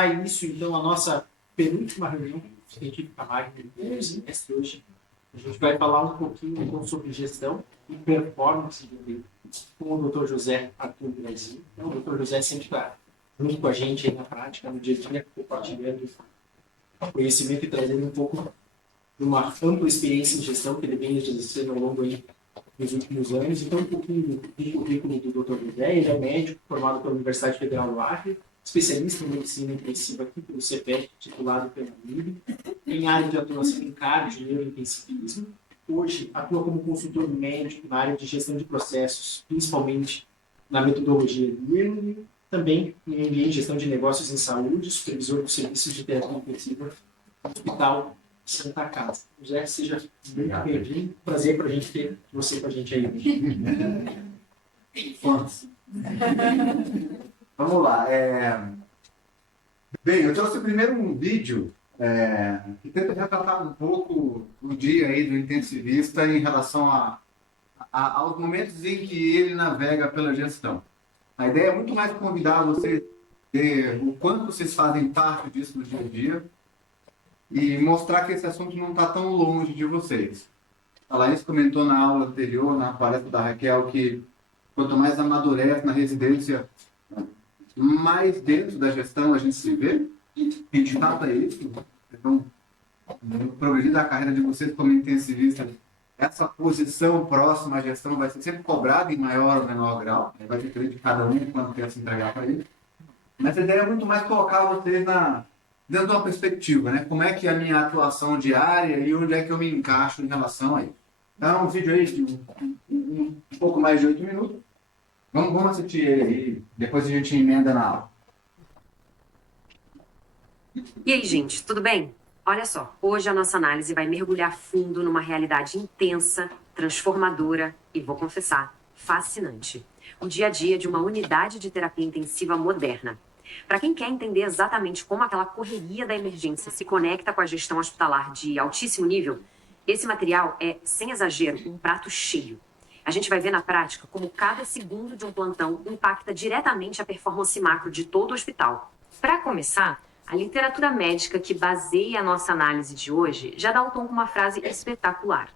finalizar isso, então, a nossa penúltima reunião científica magna do semestre hoje, a gente vai falar um pouquinho então, sobre gestão e performance com o Dr. José Arthur Brasil. Então, o Dr. José sempre está junto com a gente aí na prática, no dia a dia, compartilhando conhecimento e trazendo um pouco de uma ampla experiência em gestão que ele vem exercendo ao longo aí dos últimos anos. Então, um pouquinho do currículo do Dr. José. Ele é médico formado pela Universidade Federal do Acre, especialista em medicina intensiva aqui pelo CEPET, titulado pela UNB, em área de atuação em cardio e neurointensivismo. Hoje, atua como consultor médico na área de gestão de processos, principalmente na metodologia Lean, também em gestão de negócios em saúde, supervisor dos serviços de terapia intensiva no Hospital Santa Casa. José, seja muito bem-vindo. Prazer para a gente ter você com a gente aí. Vamos lá. Bem, eu trouxe primeiro um vídeo que tenta retratar um pouco o dia aí do intensivista em relação aos momentos em que ele navega pela gestão. A ideia é muito mais convidar vocês a ver o quanto vocês fazem parte disso no dia a dia e mostrar que esse assunto não está tão longe de vocês. A Laís comentou na aula anterior, na palestra da Raquel, que quanto mais amadurece na residência, mais dentro da gestão a gente se vê. A gente trata isso. Então, no progredir da carreira de vocês como intensivista, essa posição próxima à gestão vai ser sempre cobrada em maior ou menor grau. Vai depender de cada um quando quer se entregar para ele. Mas a ideia é muito mais colocar vocês dentro de uma perspectiva, né? Como é que é a minha atuação diária e onde é que eu me encaixo em relação a isso. Então, um vídeo aí de um pouco mais de 8 minutos. Vamos assistir ele aí, depois a gente emenda na aula. E aí, gente, tudo bem? Olha só, hoje a nossa análise vai mergulhar fundo numa realidade intensa, transformadora e, vou confessar, fascinante. O dia a dia de uma unidade de terapia intensiva moderna. Para quem quer entender exatamente como aquela correria da emergência se conecta com a gestão hospitalar de altíssimo nível, esse material é, sem exagero, um prato cheio. A gente vai ver na prática como cada segundo de um plantão impacta diretamente a performance macro de todo o hospital. Para começar, a literatura médica que baseia a nossa análise de hoje já dá o tom com uma frase espetacular.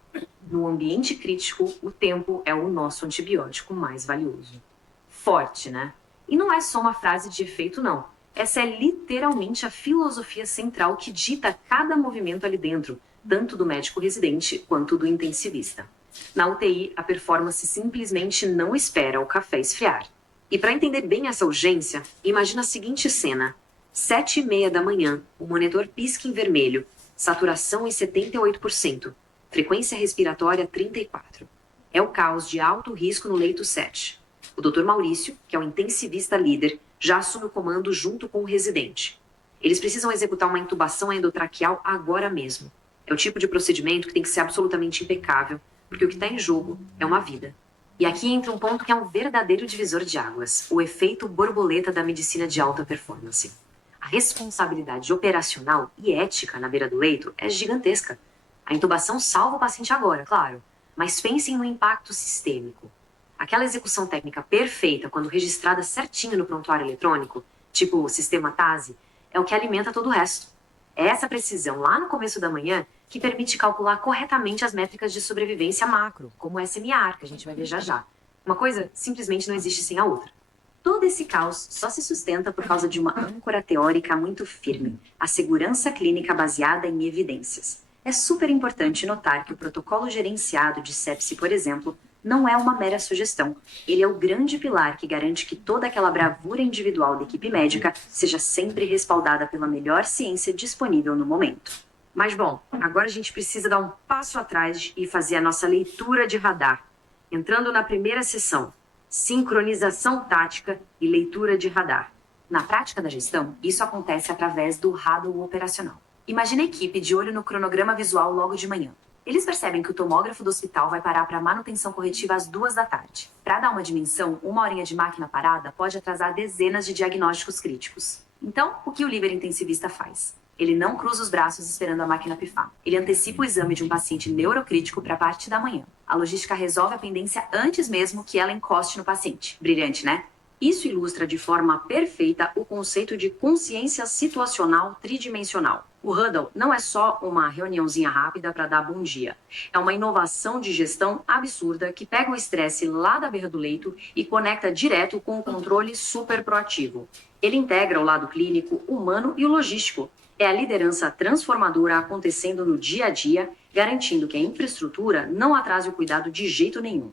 No ambiente crítico, o tempo é o nosso antibiótico mais valioso. Forte, né? E não é só uma frase de efeito, não. Essa é literalmente a filosofia central que dita cada movimento ali dentro, tanto do médico residente quanto do intensivista. Na UTI, a performance simplesmente não espera o café esfriar. E para entender bem essa urgência, imagina a seguinte cena. 7h30 da manhã, o monitor pisca em vermelho, saturação em 78%, frequência respiratória 34%. É o caos de alto risco no leito 7. O Dr. Maurício, que é o intensivista líder, já assume o comando junto com o residente. Eles precisam executar uma intubação endotraqueal agora mesmo. É o tipo de procedimento que tem que ser absolutamente impecável, porque o que está em jogo é uma vida. E aqui entra um ponto que é um verdadeiro divisor de águas, o efeito borboleta da medicina de alta performance. A responsabilidade operacional e ética na beira do leito é gigantesca. A intubação salva o paciente agora, claro, mas pensem no impacto sistêmico. Aquela execução técnica perfeita, quando registrada certinho no prontuário eletrônico, tipo o sistema TASE, é o que alimenta todo o resto. É essa precisão lá no começo da manhã que permite calcular corretamente as métricas de sobrevivência macro, como o SMAR, que a gente vai ver já já. Uma coisa simplesmente não existe sem a outra. Todo esse caos só se sustenta por causa de uma âncora teórica muito firme, a segurança clínica baseada em evidências. É super importante notar que o protocolo gerenciado de sepsi, por exemplo, não é uma mera sugestão. Ele é o grande pilar que garante que toda aquela bravura individual da equipe médica seja sempre respaldada pela melhor ciência disponível no momento. Mas bom, agora a gente precisa dar um passo atrás e fazer a nossa leitura de radar. Entrando na primeira sessão, sincronização tática e leitura de radar. Na prática da gestão, isso acontece através do huddle operacional. Imagina a equipe de olho no cronograma visual logo de manhã. Eles percebem que o tomógrafo do hospital vai parar para manutenção corretiva às 14h. Para dar uma dimensão, 1 horinha de máquina parada pode atrasar dezenas de diagnósticos críticos. Então, o que o líder intensivista faz? Ele não cruza os braços esperando a máquina pifar. Ele antecipa o exame de um paciente neurocrítico para a parte da manhã. A logística resolve a pendência antes mesmo que ela encoste no paciente. Brilhante, né? Isso ilustra de forma perfeita o conceito de consciência situacional tridimensional. O Huddle não é só uma reuniãozinha rápida para dar bom dia. É uma inovação de gestão absurda que pega o estresse lá da beira do leito e conecta direto com o controle super proativo. Ele integra o lado clínico, humano e o logístico. É a liderança transformadora acontecendo no dia a dia, garantindo que a infraestrutura não atrase o cuidado de jeito nenhum.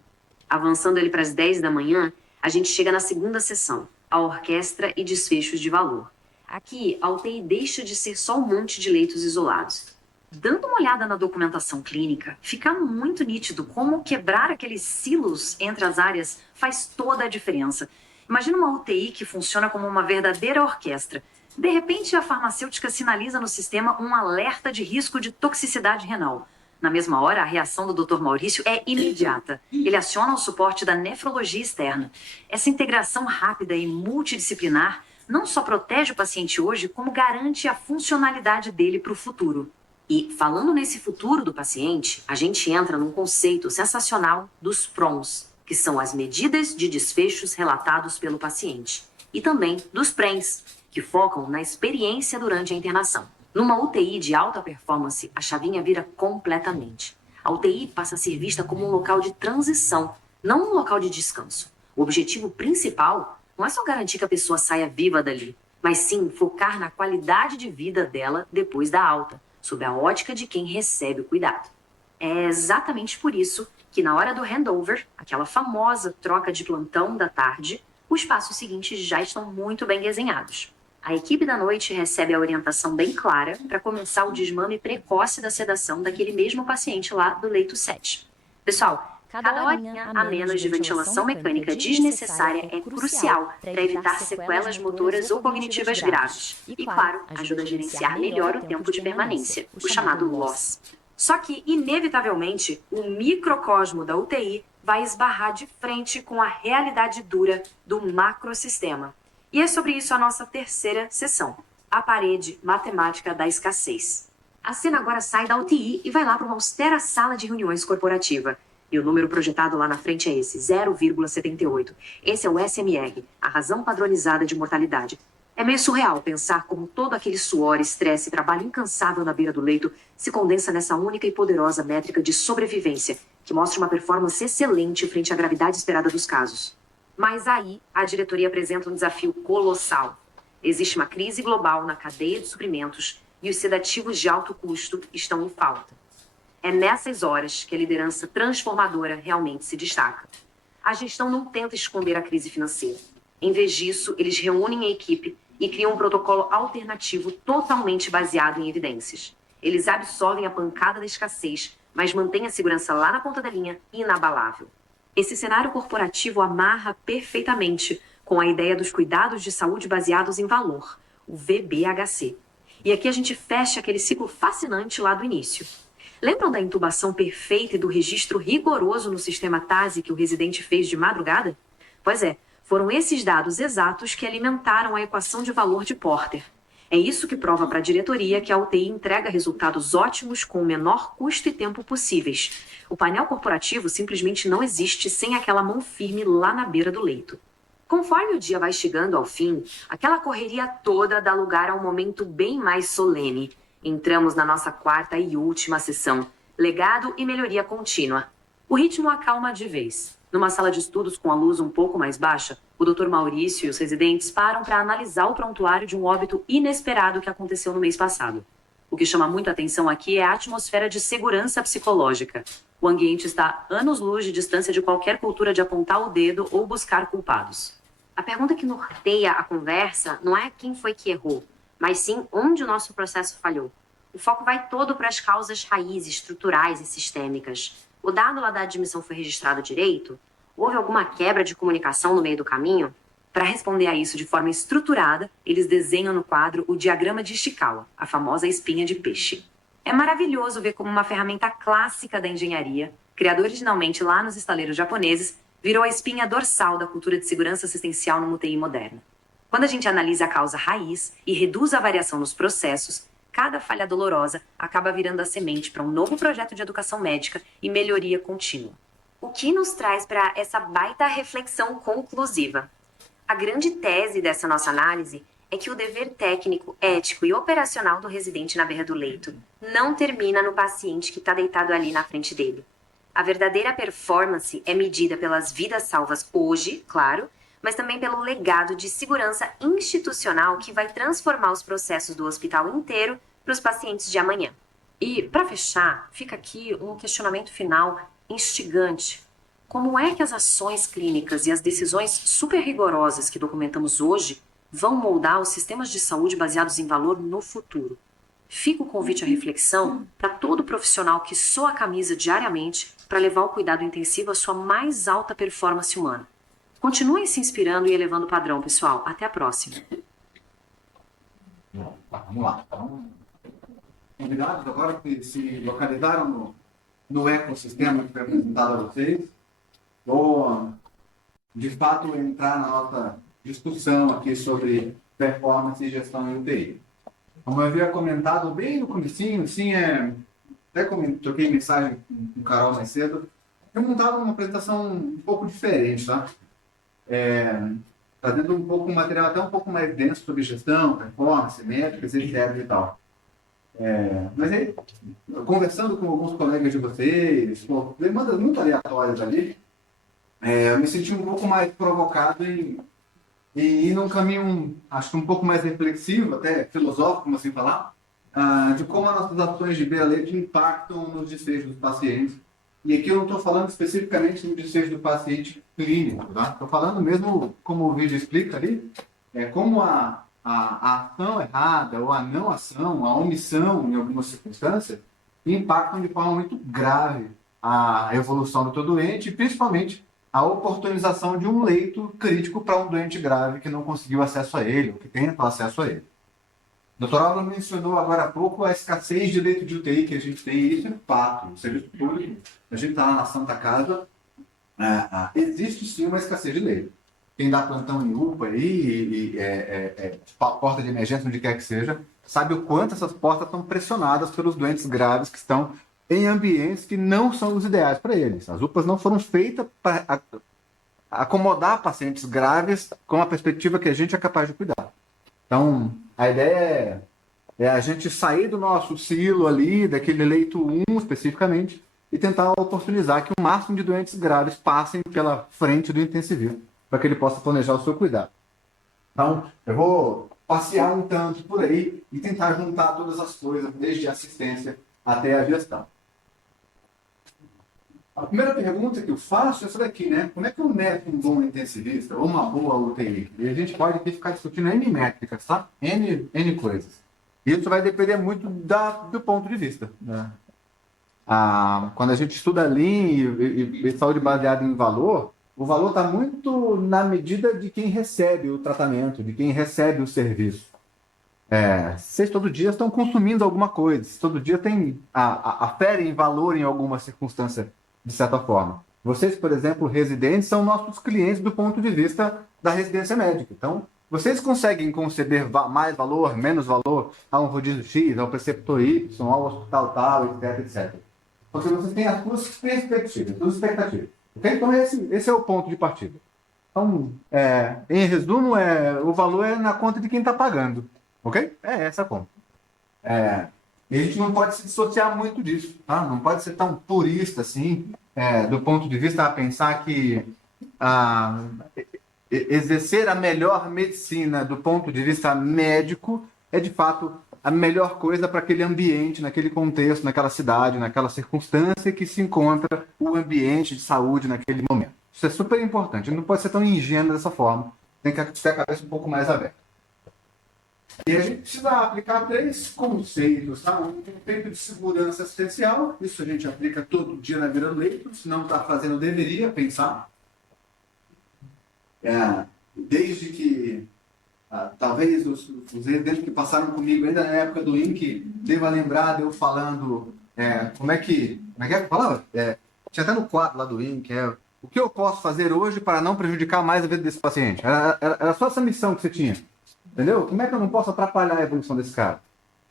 Avançando ele para as 10 da manhã, a gente chega na segunda sessão, a orquestra e desfechos de valor. Aqui, a UTI deixa de ser só um monte de leitos isolados. Dando uma olhada na documentação clínica, fica muito nítido como quebrar aqueles silos entre as áreas faz toda a diferença. Imagina uma UTI que funciona como uma verdadeira orquestra. De repente, a farmacêutica sinaliza no sistema um alerta de risco de toxicidade renal. Na mesma hora, a reação do Dr. Maurício é imediata. Ele aciona o suporte da nefrologia externa. Essa integração rápida e multidisciplinar não só protege o paciente hoje, como garante a funcionalidade dele para o futuro. E, falando nesse futuro do paciente, a gente entra num conceito sensacional dos PROMs, que são as medidas de desfechos relatados pelo paciente. E também dos PREMs, que focam na experiência durante a internação. Numa UTI de alta performance, a chavinha vira completamente. A UTI passa a ser vista como um local de transição, não um local de descanso. O objetivo principal não é só garantir que a pessoa saia viva dali, mas sim focar na qualidade de vida dela depois da alta, sob a ótica de quem recebe o cuidado. É exatamente por isso que na hora do handover, aquela famosa troca de plantão da tarde, os passos seguintes já estão muito bem desenhados. A equipe da noite recebe a orientação bem clara para começar o desmame precoce da sedação daquele mesmo paciente lá do leito 7. Pessoal, cada horinha a menos de ventilação mecânica desnecessária é crucial para evitar sequelas motoras ou cognitivas graves. E, claro, ajuda a gerenciar melhor o tempo de permanência, o chamado loss. Só que, inevitavelmente, o microcosmo da UTI vai esbarrar de frente com a realidade dura do macrosistema. E é sobre isso a nossa terceira sessão, a parede matemática da escassez. A cena agora sai da UTI e vai lá para uma austera sala de reuniões corporativa. E o número projetado lá na frente é esse, 0,78. Esse é o SMR, a razão padronizada de mortalidade. É meio surreal pensar como todo aquele suor, estresse e trabalho incansável na beira do leito se condensa nessa única e poderosa métrica de sobrevivência, que mostra uma performance excelente frente à gravidade esperada dos casos. Mas aí, a diretoria apresenta um desafio colossal. Existe uma crise global na cadeia de suprimentos e os sedativos de alto custo estão em falta. É nessas horas que a liderança transformadora realmente se destaca. A gestão não tenta esconder a crise financeira. Em vez disso, eles reúnem a equipe e criam um protocolo alternativo totalmente baseado em evidências. Eles absorvem a pancada da escassez, mas mantêm a segurança lá na ponta da linha, inabalável. Esse cenário corporativo amarra perfeitamente com a ideia dos cuidados de saúde baseados em valor, o VBHC. E aqui a gente fecha aquele ciclo fascinante lá do início. Lembram da intubação perfeita e do registro rigoroso no sistema TASI que o residente fez de madrugada? Pois é, foram esses dados exatos que alimentaram a equação de valor de Porter. É isso que prova para a diretoria que a UTI entrega resultados ótimos com o menor custo e tempo possíveis. O painel corporativo simplesmente não existe sem aquela mão firme lá na beira do leito. Conforme o dia vai chegando ao fim, aquela correria toda dá lugar a um momento bem mais solene. Entramos na nossa quarta e última sessão, legado e melhoria contínua. O ritmo acalma de vez. Numa sala de estudos com a luz um pouco mais baixa, o Dr. Maurício e os residentes param para analisar o prontuário de um óbito inesperado que aconteceu no mês passado. O que chama muita atenção aqui é a atmosfera de segurança psicológica. O ambiente está anos-luz de distância de qualquer cultura de apontar o dedo ou buscar culpados. A pergunta que norteia a conversa não é quem foi que errou, mas sim onde o nosso processo falhou. O foco vai todo para as causas raízes, estruturais e sistêmicas. O dado lá da admissão foi registrado direito? Houve alguma quebra de comunicação no meio do caminho? Para responder a isso de forma estruturada, eles desenham no quadro o diagrama de Ishikawa, a famosa espinha de peixe. É maravilhoso ver como uma ferramenta clássica da engenharia, criada originalmente lá nos estaleiros japoneses, virou a espinha dorsal da cultura de segurança assistencial no UTI moderna. Quando a gente analisa a causa raiz e reduz a variação nos processos, cada falha dolorosa acaba virando a semente para um novo projeto de educação médica e melhoria contínua. O que nos traz para essa baita reflexão conclusiva? A grande tese dessa nossa análise é que o dever técnico, ético e operacional do residente na beira do leito não termina no paciente que está deitado ali na frente dele. A verdadeira performance é medida pelas vidas salvas hoje, claro, mas também pelo legado de segurança institucional que vai transformar os processos do hospital inteiro para os pacientes de amanhã. E, para fechar, fica aqui um questionamento final instigante. Como é que as ações clínicas e as decisões super rigorosas que documentamos hoje vão moldar os sistemas de saúde baseados em valor no futuro? Fica o convite à reflexão para todo profissional que soa a camisa diariamente para levar o cuidado intensivo à sua mais alta performance humana. Continuem se inspirando e elevando o padrão, pessoal. Até a próxima. Vamos lá. Então, convidados agora que se localizaram no ecossistema que foi apresentado a vocês, vou, de fato, entrar na nossa discussão aqui sobre performance e gestão em UTI. Como eu havia comentado bem no comecinho, assim, até troquei mensagem com o Carol mais cedo, eu montava uma apresentação um pouco diferente, tá? Trazendo um pouco um material até um pouco mais denso sobre gestão, performance, métricas, etc e tal. Mas aí, conversando com alguns colegas de vocês, demandas muito aleatórias ali, eu me senti um pouco mais provocado em ir num caminho, acho que um pouco mais reflexivo, até filosófico, como assim falar, de como as nossas ações de beira-leito impactam nos desfechos dos pacientes. E aqui eu não estou falando especificamente no desfecho do paciente clínico, tá? Estou falando mesmo, como o vídeo explica ali, como a ação errada ou a não ação, a omissão em algumas circunstâncias, impactam de forma muito grave a evolução do teu doente e principalmente a oportunização de um leito crítico para um doente grave que não conseguiu acesso a ele, ou que tenta acesso a ele. O Dr. Álvaro mencionou agora há pouco a escassez de leito de UTI que a gente tem, e isso é fato, no serviço público. A gente está lá na Santa Casa, existe sim uma escassez de leito. Quem dá plantão em UPA aí, porta de emergência, onde quer que seja, sabe o quanto essas portas estão pressionadas pelos doentes graves que estão em ambientes que não são os ideais para eles. As UPAs não foram feitas para acomodar pacientes graves com a perspectiva que a gente é capaz de cuidar. Então, a ideia é a gente sair do nosso silo ali, daquele leito 1 especificamente, e tentar oportunizar que o máximo de doentes graves passem pela frente do intensivista, para que ele possa planejar o seu cuidado. Então, eu vou passear um tanto por aí e tentar juntar todas as coisas, desde a assistência até a gestão. A primeira pergunta que eu faço é essa daqui, né? Como é que eu meço um bom intensivista ou uma boa UTI? E a gente pode aqui ficar discutindo N métricas, tá? N coisas. Isso vai depender muito do ponto de vista, né? Quando a gente estuda Lean e saúde baseada em valor, o valor está muito na medida de quem recebe o tratamento, de quem recebe o serviço. Vocês todo dia estão consumindo alguma coisa, todo dia aferem valor em alguma circunstância, de certa forma. Vocês, por exemplo, residentes, são nossos clientes do ponto de vista da residência médica. Então, vocês conseguem conceder mais valor, menos valor a um rodízio X, ao preceptor Y, ao hospital tal, etc, etc. Porque vocês têm as suas perspectivas, as suas expectativas. Okay? Então, esse é o ponto de partida. Então, em resumo, o valor é na conta de quem está pagando. Ok? É essa a conta. E a gente não pode se dissociar muito disso. Tá? Não pode ser tão purista assim, do ponto de vista a pensar que exercer a melhor medicina do ponto de vista médico é, de fato, a melhor coisa para aquele ambiente, naquele contexto, naquela cidade, naquela circunstância que se encontra o ambiente de saúde naquele momento. Isso é super importante. Não pode ser tão ingênuo dessa forma. Tem que ter a cabeça um pouco mais aberta. E a gente precisa aplicar 3 conceitos, tá? Um conceito de segurança assistencial, isso a gente aplica todo dia na beira do leito, se não está fazendo, deveria pensar. Desde que, talvez os residentes que passaram comigo ainda na época do INC, deva lembrar de eu falando, como é que eu falava? Tinha até no quadro lá do INC, o que eu posso fazer hoje para não prejudicar mais a vida desse paciente? Era só essa missão que você tinha. Entendeu? Como é que eu não posso atrapalhar a evolução desse cara?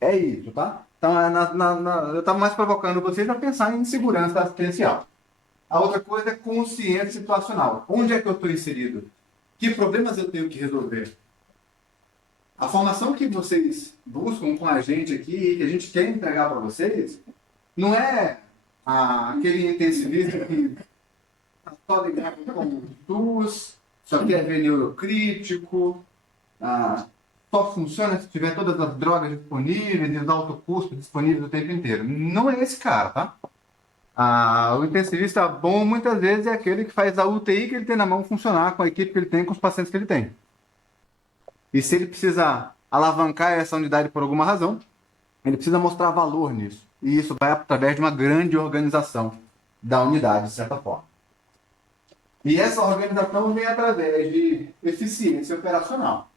É isso, tá? Então, eu estava mais provocando vocês a pensar em segurança assistencial. A outra coisa é consciência situacional. Onde é que eu estou inserido? Que problemas eu tenho que resolver? A formação que vocês buscam com a gente aqui, que a gente quer entregar para vocês, não é aquele intensivista que tá só ligado com TUS, só quer ver neurocrítico, só funciona se tiver todas as drogas disponíveis e os alto custo disponíveis o tempo inteiro. Não é esse cara, tá? O intensivista bom, muitas vezes, é aquele que faz a UTI que ele tem na mão funcionar com a equipe que ele tem, com os pacientes que ele tem. E se ele precisa alavancar essa unidade por alguma razão, ele precisa mostrar valor nisso. E isso vai através de uma grande organização da unidade, de certa forma. E essa organização vem através de eficiência operacional.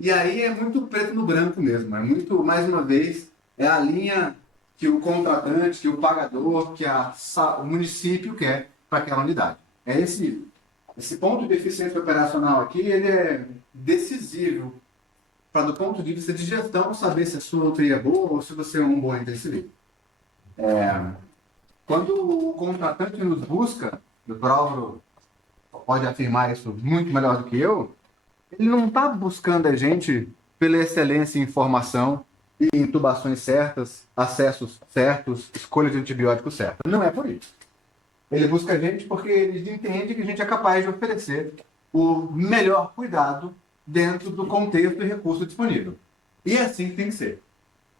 E aí é muito preto no branco mesmo. É muito, mais uma vez, é a linha que o contratante, que o pagador, que o município quer para aquela unidade. É esse ponto de eficiência operacional aqui, ele é decisivo para, do ponto de vista de gestão, saber se a sua UTI é boa ou se você é um bom intensivista. Quando o contratante nos busca, o Dr. Álvaro pode afirmar isso muito melhor do que eu, ele não está buscando a gente pela excelência em informação e intubações certas, acessos certos, escolha de antibióticos certa. Não é por isso. Ele busca a gente porque ele entende que a gente é capaz de oferecer o melhor cuidado dentro do contexto e recurso disponível. E é assim que tem que ser.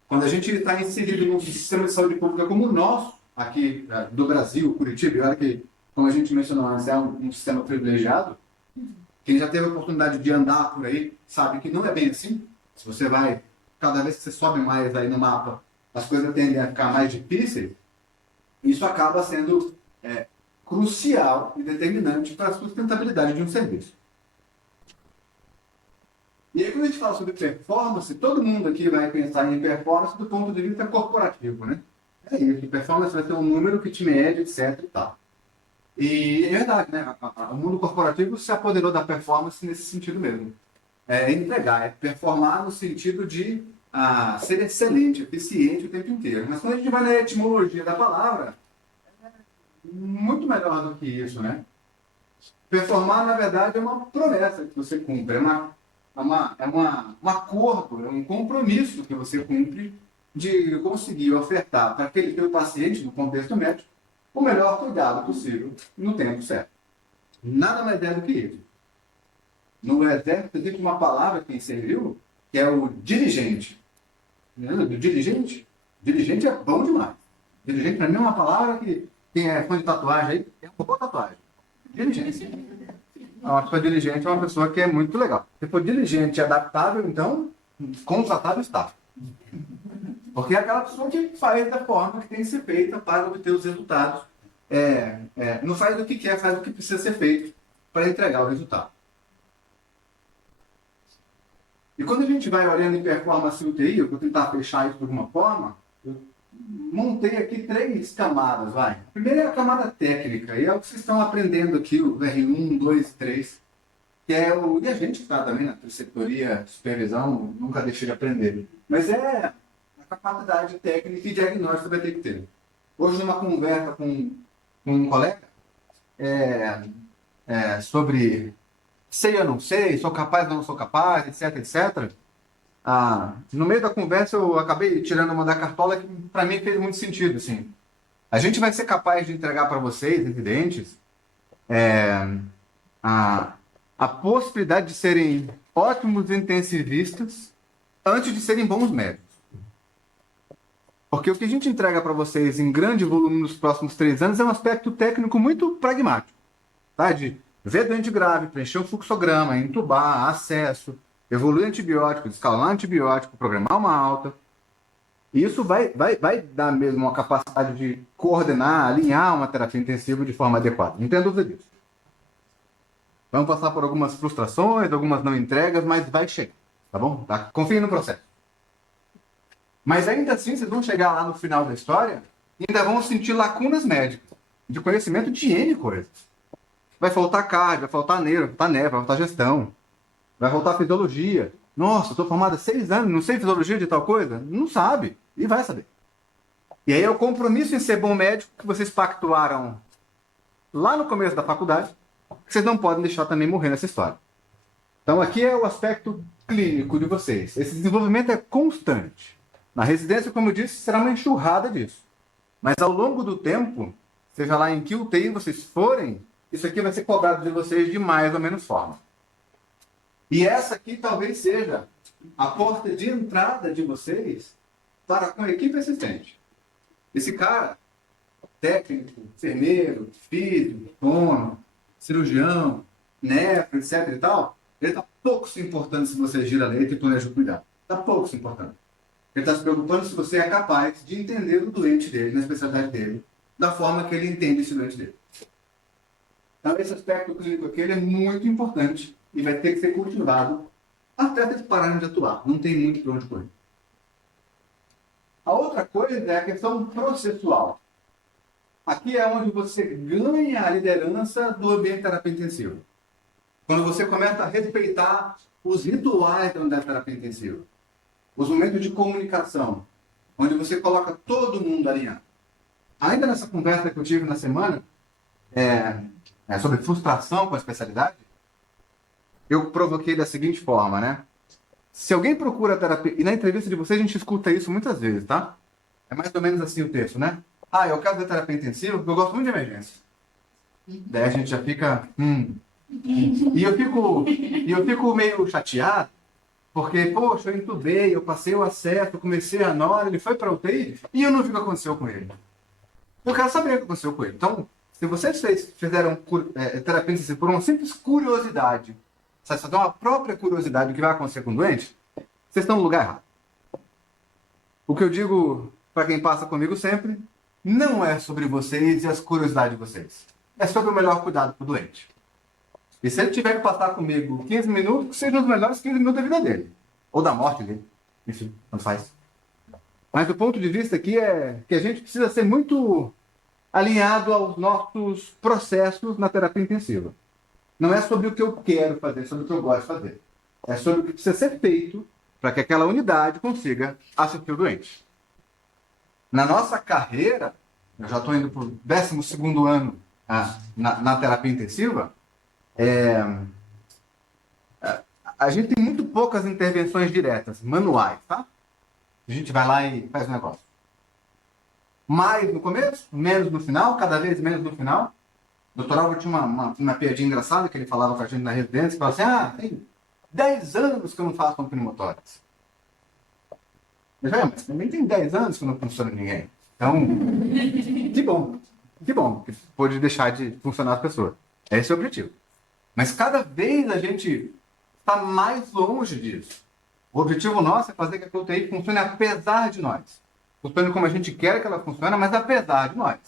Quando a gente está inserido num sistema de saúde pública como o nosso, aqui do Brasil, Curitiba, e olha que, como a gente mencionou antes, é um sistema privilegiado, quem já teve a oportunidade de andar por aí sabe que não é bem assim. Se você vai, cada vez que você sobe mais aí no mapa, as coisas tendem a ficar mais difíceis. Isso acaba sendo crucial e determinante para a sustentabilidade de um serviço. E aí, quando a gente fala sobre performance, todo mundo aqui vai pensar em performance do ponto de vista corporativo, né? É isso, performance vai ser um número que te mede, etc e tal. E é verdade, né? O mundo corporativo se apoderou da performance nesse sentido mesmo. É entregar, é performar no sentido de ser excelente, eficiente o tempo inteiro. Mas quando a gente vai na etimologia da palavra, é muito melhor do que isso, né? Performar, na verdade, é uma promessa que você cumpre, é um acordo, é um compromisso que você cumpre de conseguir ofertar para aquele teu paciente, no contexto médico, o melhor cuidado possível no tempo certo. Nada mais é do que isso. No exército existe uma palavra que serviu, que é o dirigente. Lembra do dirigente? Dirigente é bom demais. Dirigente, para mim, é uma palavra que quem é fã de tatuagem aí, é uma boa tatuagem. Diligente. Uma pessoa diligente é uma pessoa que é muito legal. Se for diligente e adaptável, então, contratável está. Porque é aquela pessoa que faz da forma que tem que ser feita para obter os resultados. Não faz o que quer, faz o que precisa ser feito para entregar o resultado. E quando a gente vai olhando em performance UTI, eu vou tentar fechar isso de alguma forma, eu montei aqui 3 camadas, vai. A primeira é a camada técnica, e é o que vocês estão aprendendo aqui, o R1, 2 e 3, que é e a gente que está também na preceptoria, supervisão, nunca deixa de aprender. Mas é a capacidade técnica e diagnóstica vai ter que ter. Hoje, numa conversa com um colega, sobre sei ou não sei, sou capaz ou não sou capaz, etc, etc. No meio da conversa eu acabei tirando uma da cartola que para mim fez muito sentido. Assim. A gente vai ser capaz de entregar para vocês, residentes, a possibilidade de serem ótimos intensivistas antes de serem bons médicos. Porque o que a gente entrega para vocês em grande volume nos próximos 3 anos é um aspecto técnico muito pragmático. Tá? De ver doente grave, preencher o fluxograma, entubar, acesso, evoluir antibiótico, escalar antibiótico, programar uma alta. E isso vai dar mesmo uma capacidade de coordenar, alinhar uma terapia intensiva de forma adequada. Não tem dúvida disso. Vamos passar por algumas frustrações, algumas não entregas, mas vai chegar. Tá bom? Tá? Confie no processo. Mas ainda assim, vocês vão chegar lá no final da história e ainda vão sentir lacunas médicas, de conhecimento de N coisas. Vai faltar cardio, vai faltar neuro, vai faltar neve, vai faltar gestão, vai faltar fisiologia. Nossa, estou formado há 6 anos, não sei fisiologia de tal coisa? Não sabe, e vai saber. E aí é o compromisso em ser bom médico que vocês pactuaram lá no começo da faculdade, que vocês não podem deixar também morrer nessa história. Então, aqui é o aspecto clínico de vocês. Esse desenvolvimento é constante. Na residência, como eu disse, será uma enxurrada disso. Mas ao longo do tempo, seja lá em que UTI vocês forem, isso aqui vai ser cobrado de vocês de mais ou menos forma. E essa aqui talvez seja a porta de entrada de vocês para com a equipe assistente. Esse cara, técnico, enfermeiro, físico, fono, cirurgião, nefro, etc e tal, ele está pouco se importando se você gira leite e planeja cuidar. Está pouco se importando. Ele está se preocupando se você é capaz de entender o doente dele, na especialidade dele, da forma que ele entende esse doente dele. Então, esse aspecto clínico aqui ele é muito importante e vai ter que ser cultivado até eles pararem de atuar. Não tem muito para onde correr. A outra coisa é a questão processual. Aqui é onde você ganha a liderança do ambiente de terapia intensiva. Quando você começa a respeitar os rituais da unidade de terapia intensiva. Os momentos de comunicação, onde você coloca todo mundo alinhado. Ainda nessa conversa que eu tive na semana, sobre frustração com a especialidade, eu provoquei da seguinte forma, né? Se alguém procura terapia, e na entrevista de vocês a gente escuta isso muitas vezes, tá? É mais ou menos assim o texto, né? Eu quero ver terapia intensiva porque eu gosto muito de emergência. Daí a gente já fica... E eu fico meio chateado, porque, poxa, eu entubei, eu passei o acesso, eu comecei a nora, ele foi para o UTI e eu não vi o que aconteceu com ele. Eu quero saber o que aconteceu com ele. Então, se vocês fizeram terapia intensiva por uma simples curiosidade, sabe, só tem uma própria curiosidade do que vai acontecer com o doente, vocês estão no lugar errado. O que eu digo para quem passa comigo sempre, não é sobre vocês e as curiosidades de vocês. É sobre o melhor cuidado para o doente. E se ele tiver que passar comigo 15 minutos, que sejam os melhores 15 minutos da vida dele. Ou da morte dele. Enfim, não faz. Mas o ponto de vista aqui é que a gente precisa ser muito alinhado aos nossos processos na terapia intensiva. Não é sobre o que eu quero fazer, é sobre o que eu gosto de fazer. É sobre o que precisa ser feito para que aquela unidade consiga assistir o doente. Na nossa carreira, eu já estou indo para o 12º ano na terapia intensiva, a gente tem muito poucas intervenções diretas, manuais, tá? A gente vai lá e faz o negócio. Mais no começo, menos no final, cada vez menos no final. O Dr. Álvaro tinha uma piadinha engraçada que ele falava com a gente na residência, que falava assim, tem 10 anos que eu não faço um pneumotórax. Mas também tem 10 anos que não funciona ninguém. Então, que bom que pode deixar de funcionar as pessoas. Esse é o objetivo. Mas cada vez a gente está mais longe disso. O objetivo nosso é fazer que a UTI funcione apesar de nós. Funcione como a gente quer que ela funcione, mas apesar de nós.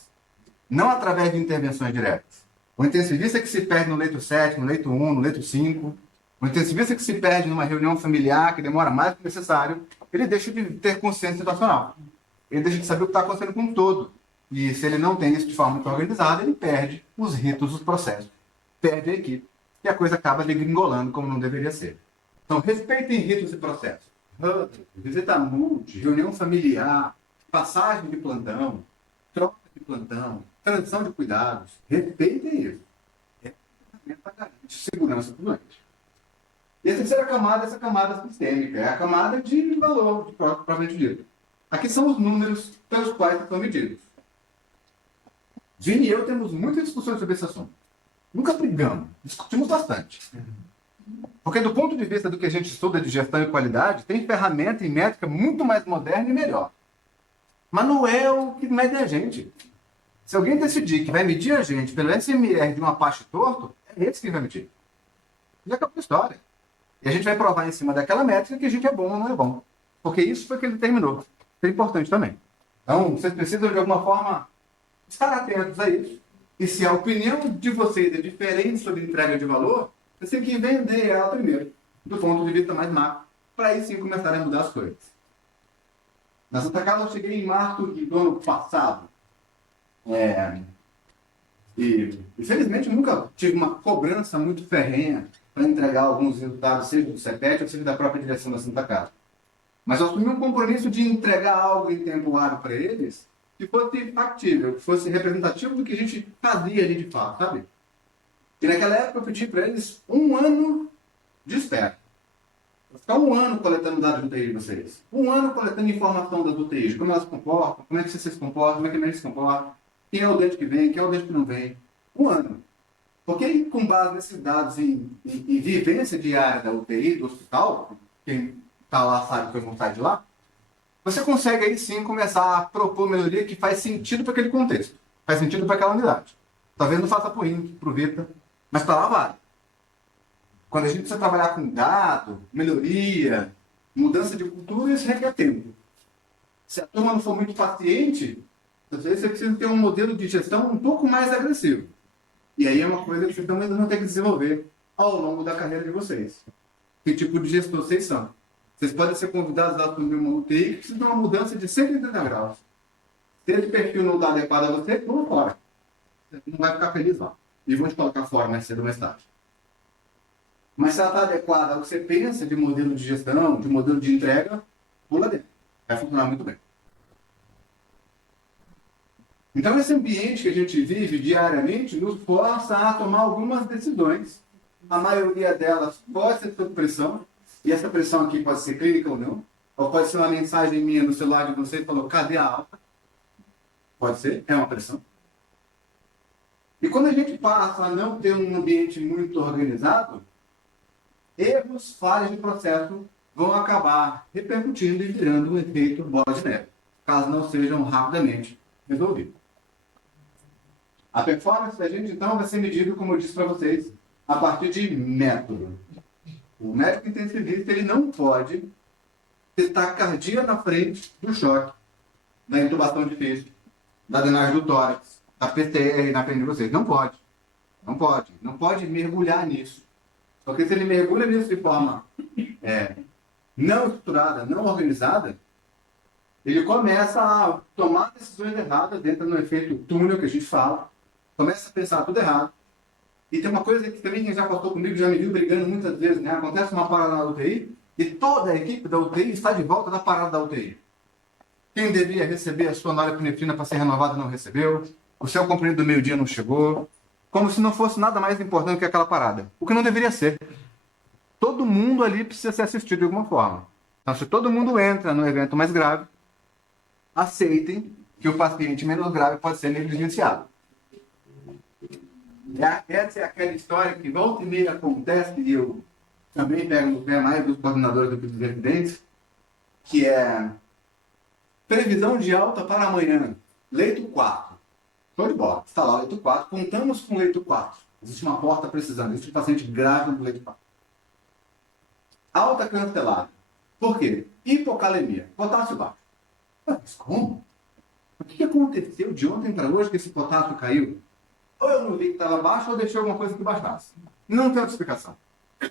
Não através de intervenções diretas. O intensivista que se perde no leito 7, no leito 1, no leito 5, o intensivista que se perde numa reunião familiar que demora mais do que necessário, ele deixa de ter consciência situacional. Ele deixa de saber o que está acontecendo com o todo. E se ele não tem isso de forma muito organizada, ele perde os ritos, os processos. Perde a equipe. E a coisa acaba degringolando como não deveria ser. Então, respeitem ritos e processos. Visita multi, reunião familiar, passagem de plantão, troca de plantão, transição de cuidados. Respeitem isso. É para garantir segurança do doente. E a terceira camada é essa camada sistêmica, é a camada de valor, propriamente dito. Aqui são os números pelos quais estão medidos. Vini e eu temos muitas discussões sobre esse assunto. Nunca brigamos, discutimos bastante. Porque do ponto de vista do que a gente estuda de gestão e qualidade, tem ferramenta e métrica muito mais moderna e melhor. Mas não é o que mede a gente. Se alguém decidir que vai medir a gente pelo SMR de um Apache torto, é esse que vai medir. Já acabou a história. E a gente vai provar em cima daquela métrica que a gente é bom ou não é bom. Porque isso foi o que ele determinou. Isso é importante também. Então, vocês precisam, de alguma forma, estar atentos a isso. E se a opinião de vocês é diferente sobre entrega de valor, vocês têm que vender ela primeiro, do ponto de vista mais macro, para aí sim começarem a mudar as coisas. Na Santa Casa eu cheguei em março do ano passado. E, infelizmente, eu nunca tive uma cobrança muito ferrenha para entregar alguns resultados, seja do CEPET ou seja da própria direção da Santa Casa. Mas eu assumi um compromisso de entregar algo em tempo hábil para eles que fosse factível, que fosse representativo do que a gente fazia ali de fato, sabe? E naquela época eu pedi para eles 1 ano de espera. Vou ficar um ano coletando dados de UTI de vocês. Um ano coletando informação das UTIs, como elas se comportam, como é que vocês se comportam, como é que a médica se comporta, quem é o doente que vem, quem é o doente que não vem. Um ano. Porque com base nesses dados em vivência diária da UTI, do hospital, quem está lá sabe que eu não saio de lá, você consegue aí sim começar a propor melhoria que faz sentido para aquele contexto, faz sentido para aquela unidade. Talvez não faça para o INC, para o VITA, mas para lá vale. Quando a gente precisa trabalhar com dado, melhoria, mudança de cultura, isso requer tempo. Se a turma não for muito paciente, às vezes você precisa ter um modelo de gestão um pouco mais agressivo. E aí é uma coisa que vocês também vão ter que desenvolver ao longo da carreira de vocês. Que tipo de gestor vocês são? Vocês podem ser convidados a assumir uma UTI que precisa de uma mudança de 180 graus. Se esse perfil não está adequado a você, vão fora. Você não vai ficar feliz lá. E vão te colocar fora mais cedo ou mais tarde. Mas se ela está adequada ao que você pensa de modelo de gestão, de modelo de entrega, pula dentro. Vai funcionar muito bem. Então, esse ambiente que a gente vive diariamente nos força a tomar algumas decisões. A maioria delas pode ser sob pressão, e essa pressão aqui pode ser clínica ou não, ou pode ser uma mensagem minha no celular de você que falou, cadê a alta? Pode ser, é uma pressão. E quando a gente passa a não ter um ambiente muito organizado, erros, falhas de processo vão acabar repercutindo e virando um efeito bola de neve, caso não sejam rapidamente resolvidos. A performance da gente, então, vai ser medida, como eu disse para vocês, a partir de método. O médico intensivista ele não pode ter taquicardia na frente do choque, da intubação difícil, da drenagem do tórax, da PCR na frente de vocês. Não pode. Não pode. Não pode mergulhar nisso. Porque se ele mergulha nisso de forma não estruturada, não organizada, ele começa a tomar decisões erradas, entra no efeito túnel que a gente fala, começa a pensar tudo errado. E tem uma coisa que também quem já passou comigo, já me viu brigando muitas vezes, né? Acontece uma parada na UTI e toda a equipe da UTI está de volta da parada da UTI. Quem devia receber a sua norepinefrina para ser renovada não recebeu, o seu comprimido do meio-dia não chegou, como se não fosse nada mais importante que aquela parada. O que não deveria ser. Todo mundo ali precisa ser assistido de alguma forma. Então, se todo mundo entra no evento mais grave, aceitem que o paciente menos grave pode ser negligenciado. Essa é aquela história que volta e meia acontece, e eu também pego no pé mais dos coordenadores do que dos residentes, que é previsão de alta para amanhã, leito 4. Show de bola, está lá o leito 4, contamos com o leito 4. Existe uma porta precisando, existe um paciente grave no leito 4. Alta cancelada. Por quê? Hipocalemia, potássio baixo. Mas como? O que aconteceu de ontem para hoje que esse potássio caiu? Ou eu não vi que estava baixo ou deixei alguma coisa que baixasse. Não tem outra explicação.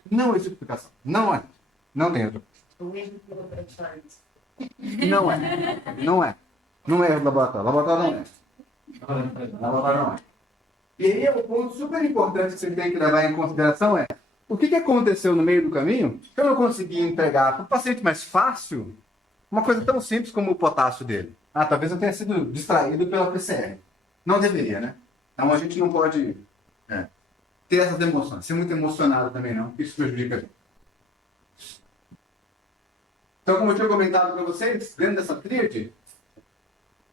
Não existe explicação. Não é. Não tem outra. Não é. Não é. Não é laboratório. Laboratório não é. Laboratório não é. E aí o ponto super importante que você tem que levar em consideração é o que aconteceu no meio do caminho que eu não consegui entregar para o paciente mais fácil uma coisa tão simples como o potássio dele. Talvez eu tenha sido distraído pela PCR. Não deveria, né? Então a gente não pode ter essas emoções, ser muito emocionado também não, isso prejudica a gente. Então, como eu tinha comentado para vocês, dentro dessa tríade,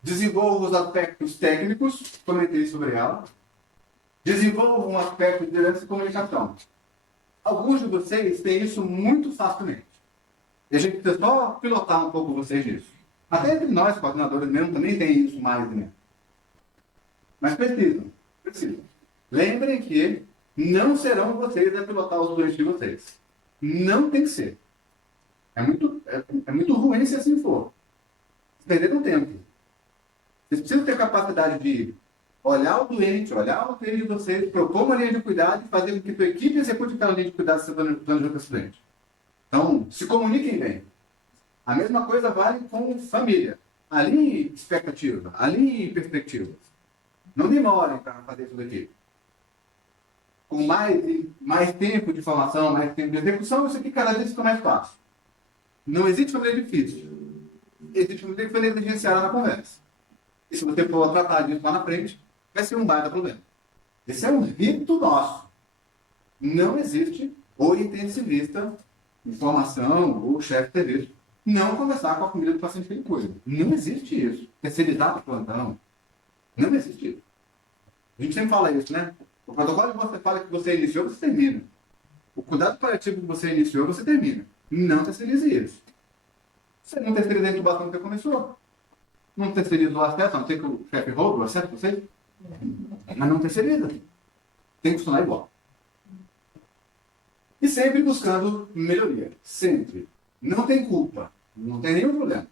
desenvolvo os aspectos técnicos, comentei sobre ela, desenvolvo um aspecto de liderança e comunicação. Alguns de vocês têm isso muito facilmente. E a gente precisa só pilotar um pouco vocês nisso. Até entre nós, coordenadores mesmo, também tem isso mais ou menos. Mas precisam. Lembrem que não serão vocês a pilotar os doentes de vocês. Não tem que ser. É muito ruim se assim for. Vocês perderam tempo. Vocês precisam ter capacidade de olhar o doente, olhar o doente de vocês, propor uma linha de cuidado e fazer com que a tua equipe execute aquela linha de cuidado se você plano de doente. Então, se comuniquem bem. A mesma coisa vale com família. Alinhe expectativa, alinhe perspectivas. Não demorem para fazer isso daqui. Com mais tempo de formação, mais tempo de execução, isso aqui cada vez fica mais fácil. Não existe família difícil. Existe família que foi negligenciada na conversa. E se você for tratar disso lá na frente, vai ser um baita problema. Esse é um rito nosso. Não existe ou intensivista, informação, ou chefe de serviço, não conversar com a família do paciente que ele cuida. Não existe isso. Terceirizar o plantão. Não existe isso. A gente sempre fala isso, né? O protocolo que você fala que você iniciou, você termina. O cuidado paliativo que você iniciou, você termina. Não terceirize isso. Você não terceiriza a intubação que você começou. Não terceiriza o acesso, a não ser que o chefe roube o acesso, você. Mas não terceiriza. Tem que funcionar igual. E sempre buscando melhoria. Sempre. Não tem culpa. Não tem nenhum problema.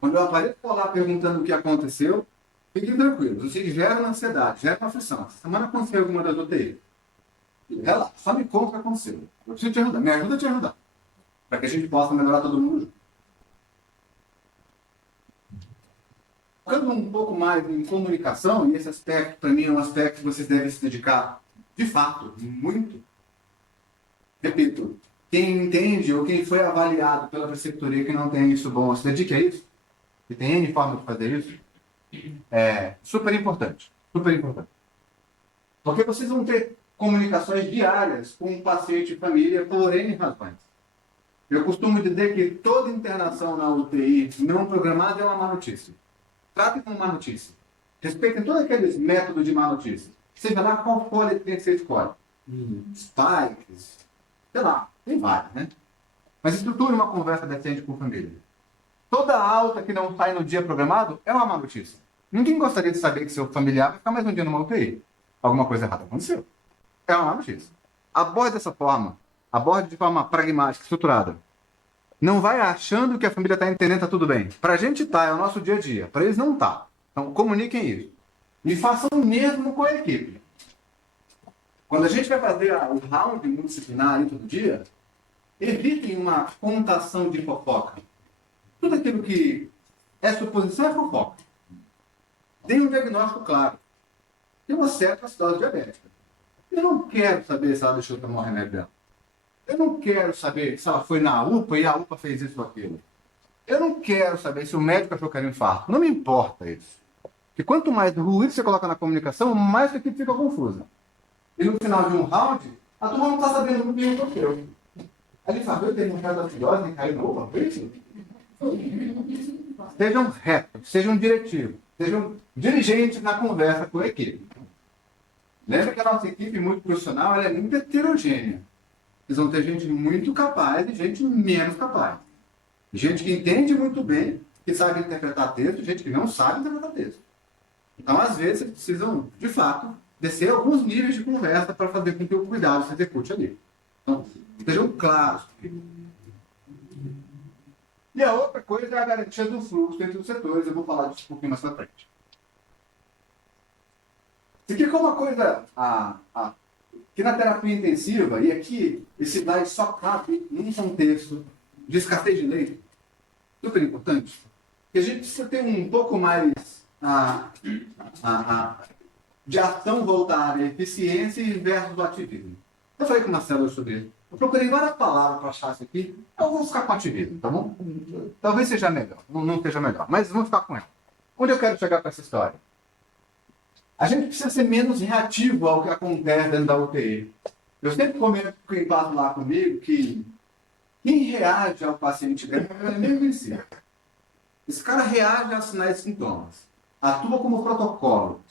Quando eu apareço por lá perguntando o que aconteceu, fiquem tranquilos. Isso gera uma ansiedade, gera uma aflição. Essa semana aconteceu alguma das UTI. Relaxa, só me conta o que aconteceu. Eu preciso te ajudar. Me ajuda a te ajudar. Para que a gente possa melhorar todo mundo junto. Focando um pouco mais em comunicação, e esse aspecto, para mim, é um aspecto que vocês devem se dedicar, de fato, muito. Repito, quem entende ou quem foi avaliado pela preceptoria que não tem isso bom, se dedique a isso, que tem N forma de fazer isso, é super importante. Super importante. Porque vocês vão ter comunicações diárias com o paciente e família por N razões. Eu costumo dizer que toda internação na UTI não programada é uma má notícia. Tratem como má notícia. Respeitem todos aqueles métodos de má notícia. Seja lá qual for a que você escolhe. Spikes, sei lá, tem vários, né? Mas estruture uma conversa decente com a família. Toda alta que não sai no dia programado é uma má notícia. Ninguém gostaria de saber que seu familiar vai ficar mais um dia numa UTI. Alguma coisa errada aconteceu. É uma má notícia. Aborde dessa forma. Aborde de forma pragmática, estruturada. Não vai achando que a família está entendendo, está tudo bem. Para a gente tá, é o nosso dia a dia. Para eles não tá. Então comuniquem isso. E façam o mesmo com a equipe. Quando a gente vai fazer o round multidisciplinar ali todo dia, evitem uma contação de fofoca. Tudo aquilo que é suposição é fofoca. Dê um diagnóstico claro. Tem uma certa acidose diabética. Eu não quero saber se ela deixou de tomar o remédio dela. Eu não quero saber se ela foi na UPA e a UPA fez isso ou aquilo. Eu não quero saber se o médico achou que era um infarto. Não me importa isso. Porque quanto mais ruído você coloca na comunicação, mais a equipe fica confusa. E no final de um round, a turma não está sabendo o que aconteceu. Aí ele fala, eu tenho um caso da acidose, caiu na UPA, foi isso? Sejam retos, sejam diretivos, sejam dirigentes na conversa com a equipe. Lembra que a nossa equipe muito profissional ela é muito heterogênea. Vocês vão ter gente muito capaz e gente menos capaz. Gente que entende muito bem, que sabe interpretar texto, gente que não sabe interpretar texto. Então, às vezes, vocês precisam, de fato, descer alguns níveis de conversa para fazer com que o cuidado se execute ali. Então, sejam claros. E a outra coisa é a garantia do fluxo entre os setores. Eu vou falar disso um pouquinho mais para frente. Isso aqui é uma coisa que na terapia intensiva, e aqui esse slide só cabe num contexto de escassez de leite, super importante, que a gente precisa ter um pouco mais de ação voltada à eficiência versus o ativismo. Eu falei com o Marcelo sobre isso. Eu procurei várias palavras para achar isso aqui. Eu vou ficar com ativismo, tá bom? Talvez seja melhor, não seja melhor, mas vamos ficar com ela. Onde eu quero chegar com essa história? A gente precisa ser menos reativo ao que acontece dentro da UTI. Eu sempre comento com quem passa lá comigo que quem reage ao paciente grave é mesmo em si. Esse cara reage aos sinais e sintomas. Atua como protocolo.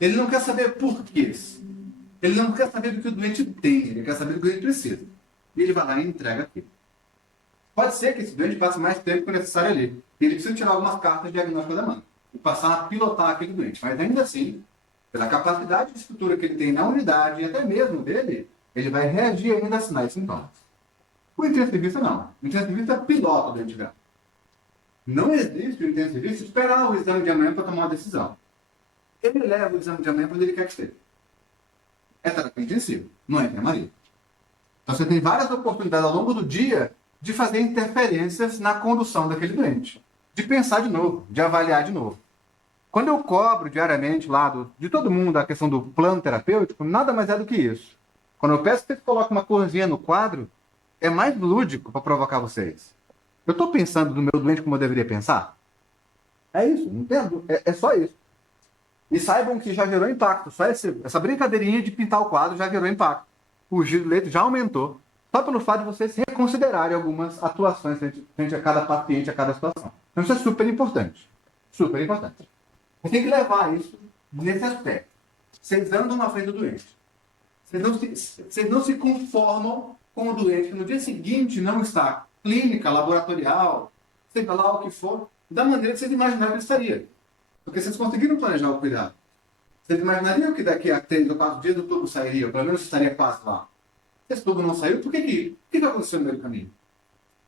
Ele não quer saber porquês. Ele não quer saber do que o doente tem. Ele quer saber do que o doente precisa. E ele vai lá e entrega aquilo. Pode ser que esse doente passe mais tempo que o necessário ali. E ele precisa tirar algumas cartas de diagnóstico da mão. E passar a pilotar aquele doente. Mas ainda assim, pela capacidade de estrutura que ele tem na unidade e até mesmo dele, ele vai reagir ainda a sinais e sintomas. O intensivista não. O intensivista pilota o doente grave. Não existe o intensivista esperar o exame de amanhã para tomar uma decisão. Ele leva o exame de amanhã para onde ele quer que esteja. É terapia intensiva, não é enfermaria. Então você tem várias oportunidades ao longo do dia de fazer interferências na condução daquele doente. De pensar de novo, de avaliar de novo. Quando eu cobro diariamente lá de todo mundo a questão do plano terapêutico, nada mais é do que isso. Quando eu peço que você coloque uma corzinha no quadro, é mais lúdico para provocar vocês. Eu estou pensando no meu doente como eu deveria pensar? É isso, entendo. É só isso. E saibam que já gerou impacto. Só essa brincadeirinha de pintar o quadro já gerou impacto. O giro do leito já aumentou. Só pelo fato de vocês reconsiderarem algumas atuações frente a cada paciente, a cada situação. Então isso é super importante. Super importante. Você tem que levar isso nesse aspecto. Vocês andam na frente do doente. Vocês não se conformam com o doente que no dia seguinte não está clínica, laboratorial, seja lá o que for, da maneira que vocês imaginaram que ele estaria. Porque vocês conseguiram planejar o cuidado. Vocês imaginariam que daqui a 3 ou 4 dias o tubo sairia, ou pelo menos estaria quase lá. Se esse tubo não saiu, por que aconteceu no meio do caminho?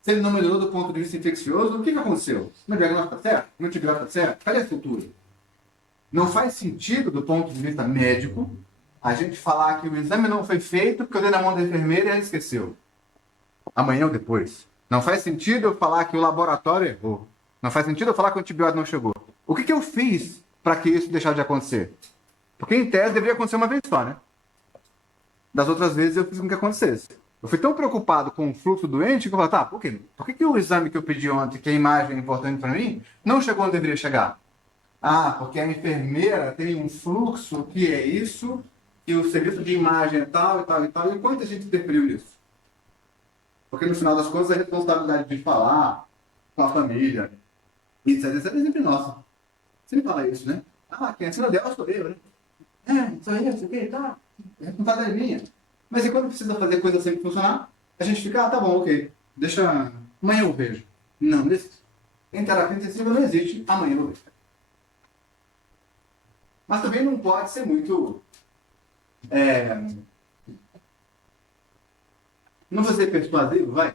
Se ele não melhorou do ponto de vista infeccioso, o que aconteceu? O diagnóstico está certo? O antibiótico está certo? Cadê a cultura? Não faz sentido, do ponto de vista médico, a gente falar que o exame não foi feito porque eu dei na mão da enfermeira e ela esqueceu. Amanhã ou depois. Não faz sentido eu falar que o laboratório errou. Não faz sentido eu falar que o antibiótico não chegou. O que eu fiz para que isso deixasse de acontecer? Porque, em tese, deveria acontecer uma vez só, né? Das outras vezes eu fiz com que acontecesse. Eu fui tão preocupado com o fluxo doente que eu falei, tá, por que o exame que eu pedi ontem, que a imagem é importante para mim, não chegou onde deveria chegar? Ah, porque a enfermeira tem um fluxo que é isso, e o serviço de imagem é tal e tal e tal. E quanta gente interferiu nisso? Porque no final das contas a responsabilidade de falar com a família, isso é sempre nossa. Você me fala isso, né? Ah, quem assina dela sou eu, né? Sou eu, sei o que, tá. A responsabilidade é minha. Mas e quando precisa fazer coisa sempre funcionar, a gente fica, tá bom, ok. Deixa, amanhã eu vejo. Não existe. Em terapia intensiva não existe, amanhã eu vejo. Mas também não pode ser muito... não vou ser persuasivo, vai.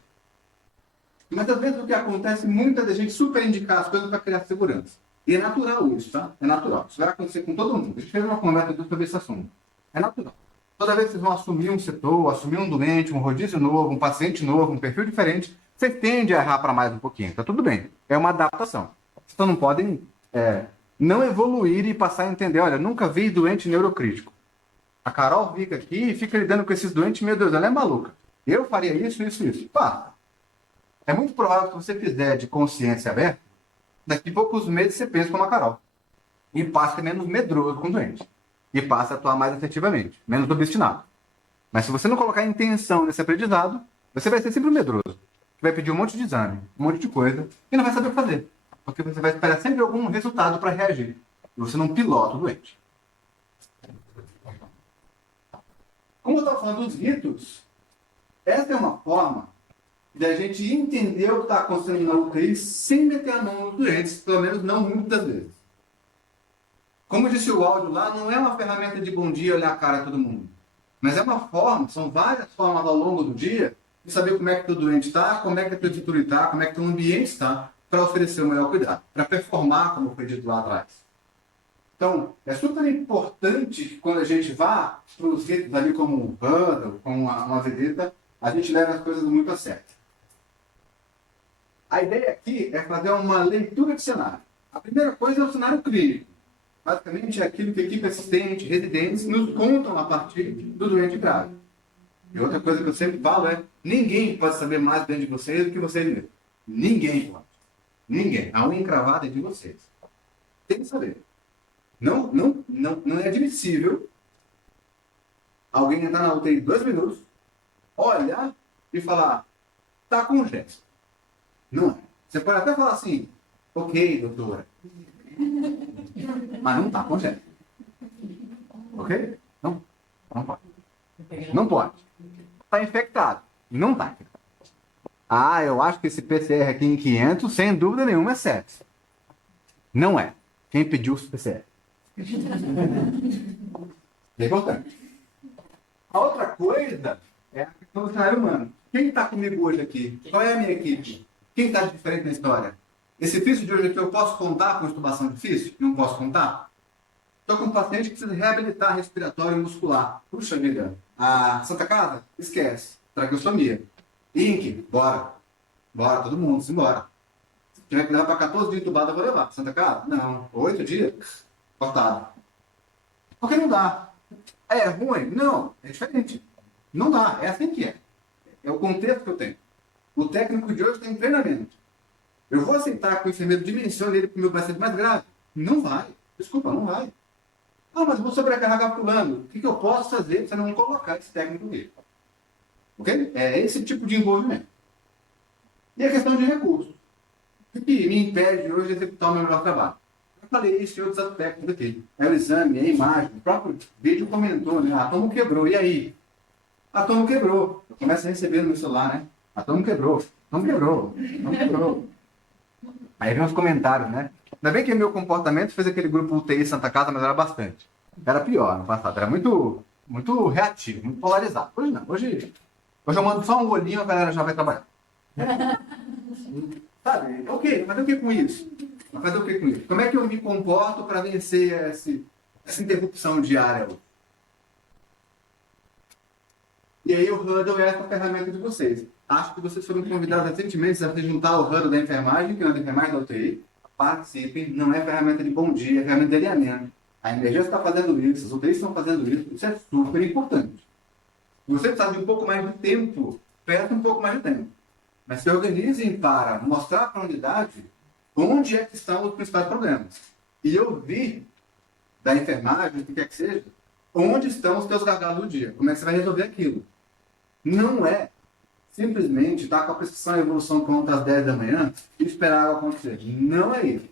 Mas às vezes o que acontece, muita da gente super indicar as coisas para criar segurança. E é natural isso, tá? É natural. Isso vai acontecer com todo mundo. A gente fez uma conversa sobre esse assunto. É natural. Toda vez que vocês vão assumir um setor, assumir um doente, um rodízio novo, um paciente novo, um perfil diferente, vocês tendem a errar para mais um pouquinho. Tá tudo bem. É uma adaptação. Vocês não podem não evoluir e passar a entender, olha, nunca vi doente neurocrítico. A Carol fica aqui e fica lidando com esses doentes, meu Deus, ela é maluca. Eu faria isso, isso, isso. Pá, é muito provável que você fizer de consciência aberta, daqui a poucos meses você pensa como a Carol. E passa a ser menos medroso com o doente. E passa a atuar mais efetivamente, menos obstinado. Mas se você não colocar intenção nesse aprendizado, você vai ser sempre um medroso. Você vai pedir um monte de exame, um monte de coisa, e não vai saber o que fazer. Porque você vai esperar sempre algum resultado para reagir. E você não pilota o doente. Como eu estava falando dos ritos, essa é uma forma da gente entender o que está acontecendo na UTI sem meter a mão nos doentes, pelo menos não muitas vezes. Como disse o áudio lá, não é uma ferramenta de bom dia olhar a cara de todo mundo. Mas é uma forma, são várias formas ao longo do dia de saber como é que o doente está, como é que a prefeitura está, como é que o ambiente está, para oferecer o melhor cuidado, para performar, como foi dito lá atrás. Então, é super importante que quando a gente vá para os ritos ali como um bundle, como uma visita, a gente leva as coisas muito a sério. A ideia aqui é fazer uma leitura de cenário. A primeira coisa é o cenário clínico. Basicamente é aquilo que a equipe assistente, residentes, nos contam a partir do doente grave. E outra coisa que eu sempre falo é, ninguém pode saber mais dentro de vocês do que vocês mesmos. Ninguém pode. Ninguém. A unha encravada é de vocês. Tem que saber. Não é admissível alguém entrar na UTI 2 minutos, olhar e falar, tá com gesto. Não é. Você pode até falar assim, ok, doutora. Mas não tá com gesto. Ok? Não pode. Não pode. Está infectado. Não está infectado. Ah, eu acho que esse PCR aqui em 500, sem dúvida nenhuma, é sepsis. Não é. Quem pediu o PCR? É importante. A outra coisa é a questão do cenário humano. Quem está comigo hoje aqui? Qual é a minha equipe? Quem está diferente na história? Esse físio de hoje aqui eu posso contar com extubação de físio? Não posso contar? Estou com um paciente que precisa reabilitar respiratório e muscular. Puxa vida, a Santa Casa? Esquece. Traqueostomia. INC? Bora. Bora, todo mundo, simbora. Se tiver que levar para 14 dias entubado, eu vou levar. Santa Casa? Não. 8 dias? Cortado. Porque não dá. É ruim? Não. É diferente. Não dá. É assim que é. É o contexto que eu tenho. O técnico de hoje tem treinamento. Eu vou aceitar que o enfermeiro dimensione ele para o meu paciente mais grave? Não vai. Desculpa, não vai. Ah, mas vou sobrecarregar fulano. O que eu posso fazer para você não colocar esse técnico nele? Ok? É esse tipo de envolvimento. E a questão de recursos. O que me impede hoje de executar o meu melhor trabalho? Eu falei isso em outros aspectos aqui. É o exame, é a imagem. O próprio vídeo comentou, né? Átomo quebrou. E aí? Átomo quebrou. Eu começo a receber no meu celular, né? Átomo quebrou. Átomo quebrou. Átomo quebrou. Aí vem os comentários, né? Ainda bem que meu comportamento fez aquele grupo UTI Santa Casa, mas era bastante. Era pior no passado. Era muito reativo, muito polarizado. Hoje não. Hoje eu mando só um olhinho, a galera já vai trabalhar. Sabe? Ok, fazer o que com isso? Fazer o que com isso? Como é que eu me comporto para vencer essa interrupção diária? E aí o Hudl é essa ferramenta de vocês. Acho que vocês foram convidados recentemente a se juntar ao Hudl da enfermagem, que é uma enfermagem da UTI. Participem, não é ferramenta de bom dia, é ferramenta de alinhamento. A emergência está fazendo isso, as UTIs estão fazendo isso é super importante. Se você precisar de um pouco mais de tempo, peça um pouco mais de tempo. Mas se organizem para mostrar para a unidade onde é que estão os principais problemas. E ouvir da enfermagem, o que quer que seja, onde estão os teus gargalos do dia. Como é que você vai resolver aquilo? Não é simplesmente estar com a prescrição e evolução pronta às 10 da manhã e esperar algo acontecer. Não é isso.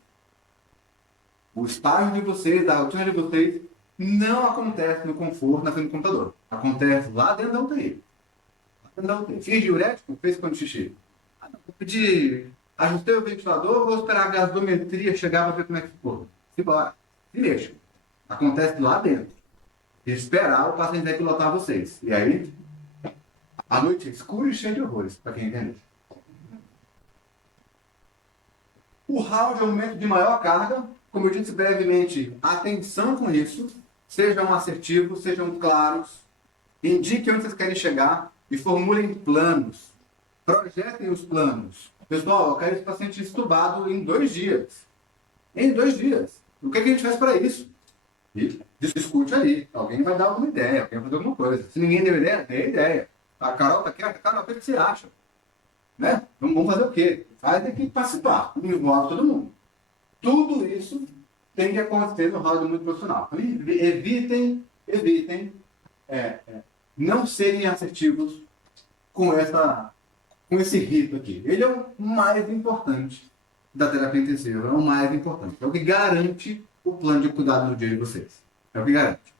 O estágio de vocês, a rotina de vocês, não acontece no conforto na frente do computador. Acontece lá dentro da UTI. Lá dentro da UTI. Fiz diurético, fez quando xixi. Vou pedir, ajustei o ventilador, vou esperar a gasometria chegar para ver como é que ficou. Simbora. Se mexa. Acontece lá dentro. E esperar o paciente vai pilotar vocês. E aí, a noite é escura e cheia de horrores, para quem entende. O round é um momento de maior carga. Como eu disse brevemente, atenção com isso. Sejam assertivos, sejam claros. Indiquem onde vocês querem chegar e formulem planos. Projetem os planos. Pessoal, eu quero esse paciente estubado em 2 dias. Em 2 dias. O que a gente faz para isso? E discute ali. Alguém vai dar alguma ideia, alguém vai fazer alguma coisa. Se ninguém deu ideia, dê ideia. A Carol tá aqui, Carol, o que você acha? Né? Vamos fazer o quê? Faz tem que participar. Envolve todo mundo. Tudo isso tem que acontecer no round muito profissional. Evitem não serem assertivos com esse rito aqui. Ele é o mais importante da terapia intensiva, é o mais importante. É o que garante o plano de cuidado do dia de vocês. É o que garante.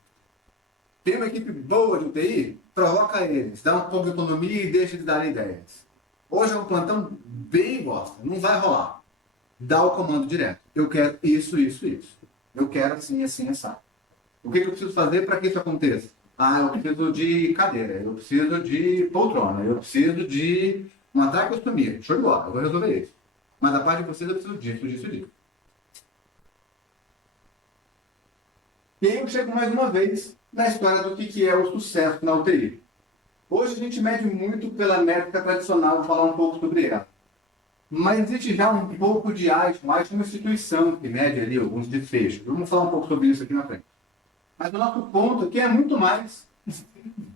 Tem uma equipe boa de UTI? Provoca eles, dá um pouco de autonomia e deixa eles darem ideias. Hoje é um plantão bem bosta, não vai rolar. Dá o comando direto. Eu quero isso. Eu quero assim, assado. O que eu preciso fazer para que isso aconteça? Eu preciso de cadeira, eu preciso de poltrona, eu preciso de uma traqueostomia. Show de bola, eu vou resolver isso. Mas da parte de vocês eu preciso disso. E aí eu chego mais uma vez na história do que é o sucesso na UTI. Hoje a gente mede muito pela métrica tradicional, vou falar um pouco sobre ela. Mas existe já um pouco de Einstein, uma instituição que mede ali alguns desfechos. Vamos falar um pouco sobre isso aqui na frente. Mas o nosso ponto aqui é muito mais,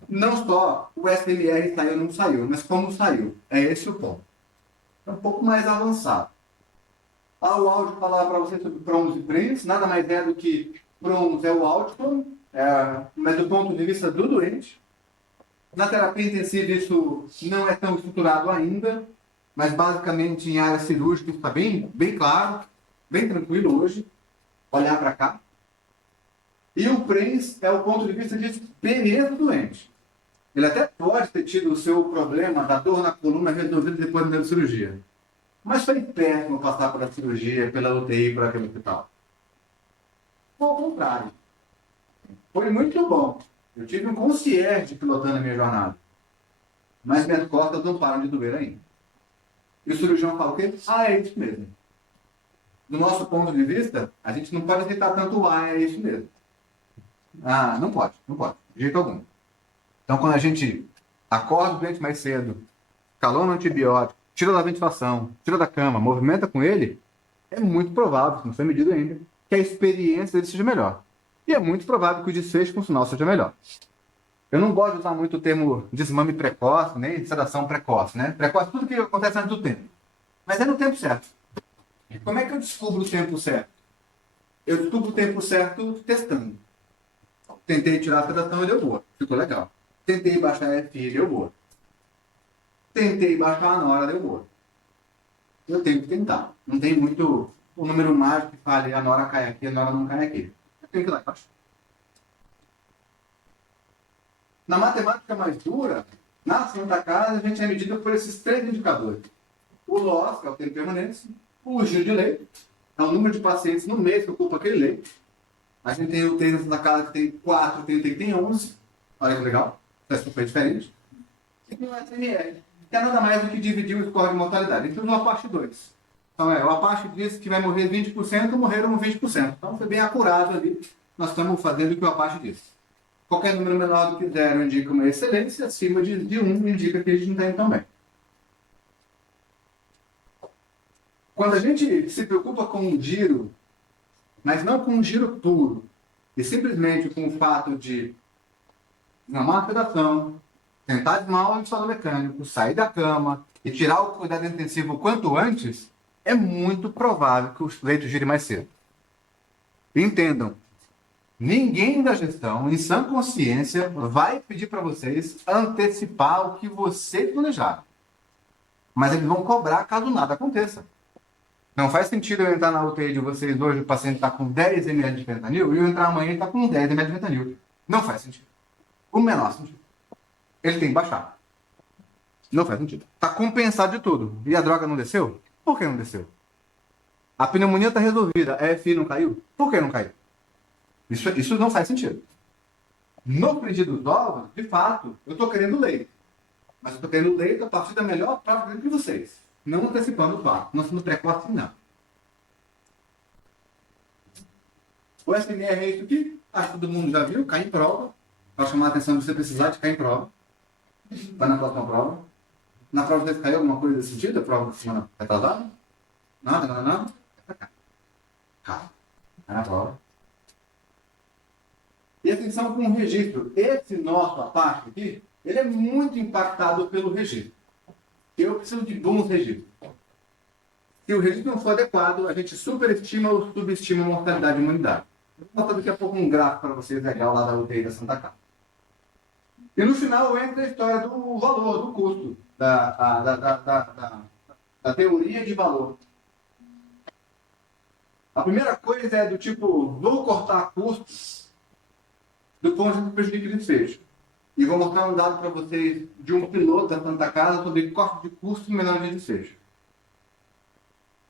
não só o SMR saiu ou não saiu, mas como saiu. É esse o ponto. É um pouco mais avançado. O áudio falar para vocês sobre PROMS e PRINCS, nada mais é do que PROMS é o outcome, mas do ponto de vista do doente. Na terapia intensiva isso não é tão estruturado ainda, mas basicamente em área cirúrgica está bem claro, bem tranquilo hoje. Olhar para cá. E o PRINCS é o ponto de vista de experiência do doente. Ele até pode ter tido o seu problema da dor na coluna resolvido depois da cirurgia. Mas foi péssimo passar pela cirurgia, pela UTI, por aquele hospital. Foi ao contrário. Foi muito bom. Eu tive um concierge pilotando a minha jornada. Mas minhas costas não param de doer ainda. E o cirurgião fala o quê? É isso mesmo. Do nosso ponto de vista, a gente não pode aceitar tanto é isso mesmo. Não pode, de jeito algum. Então, quando a gente acorda o doente mais cedo, calor no antibiótico, tira da ventilação, tira da cama, movimenta com ele, é muito provável, não foi medido ainda, que a experiência dele seja melhor. E é muito provável que o desfecho funcional seja melhor. Eu não gosto de usar muito o termo desmame precoce, nem sedação precoce, né? Precoce é tudo que acontece antes do tempo. Mas é no tempo certo. Como é que eu descubro o tempo certo? Eu descubro o tempo certo testando. Tentei tirar a sedação e deu boa. Ficou legal. Tentei baixar a FI e deu boa. Tentei baixar, na hora deu boa. Eu tenho que tentar. Não tem muito o número mágico que fale a Nora cai aqui, a Nora não cai aqui. Eu tenho que ir lá embaixo. Na matemática mais dura, na Santa Casa, a gente é medido por esses 3 indicadores. O loss, que é o tempo de permanência, o giro de leito, é o número de pacientes no mês que ocupa aquele leito. A gente tem o UTI na Santa Casa que tem 4, tem UTI que tem 11. Olha que legal, é super diferente. E tem o SMR, que é nada mais do que dividir o score de mortalidade. Então, o Apache 2. Então, o Apache disse que vai morrer 20%, morreram 20%. Então, foi bem acurado ali. Nós estamos fazendo o que o Apache disse. Qualquer número menor do que 0 indica uma excelência, acima de 1 indica que a gente não está indo tão bem. Quando a gente se preocupa com um giro, mas não com um giro puro, e simplesmente com o fato de desmamar a sedação, tentar desmamar o solo mecânico, sair da cama e tirar o cuidado intensivo o quanto antes, é muito provável que o leito gire mais cedo. Entendam, ninguém da gestão, em sã consciência, vai pedir para vocês antecipar o que vocês planejaram. Mas eles vão cobrar caso nada aconteça. Não faz sentido eu entrar na UTI de vocês hoje, o paciente está com 10 ml de fentanil, e eu entrar amanhã e está com 10 ml de fentanil. Não faz sentido. O menor sentido. Ele tem que baixar. Não faz sentido. Está compensado de tudo. E a droga não desceu? Por que não desceu? A pneumonia está resolvida. A FI não caiu? Por que não caiu? Isso não faz sentido. No frigir dos ovos, de fato, eu estou querendo leite. Mas eu estou querendo leite a partir da melhor prova de vocês. Não antecipando o fato. Não sendo precoce, não. O SMR é isso aqui. Acho que todo mundo já viu. Cai em prova. Para chamar a atenção de você precisar de cair em prova. Vai na próxima prova. Na prova de caiu alguma coisa desse sentido? A prova da semana retrasada? Nada. Calma. Vai na prova. E atenção com o registro. Esse nosso Apache aqui, ele é muito impactado pelo registro. Eu preciso de bons registros. Se o registro não for adequado, a gente superestima ou subestima a mortalidade e imunidade. Eu vou botar daqui a pouco um gráfico para vocês legal lá da UTI da Santa Casa. E no final entra a história do valor, do custo, da teoria de valor. A primeira coisa é do tipo, vou cortar custos do ponto de vista do prejuízo de desfecho. E vou mostrar um dado para vocês de um piloto da Santa Casa sobre corte de custos menores de desfecho.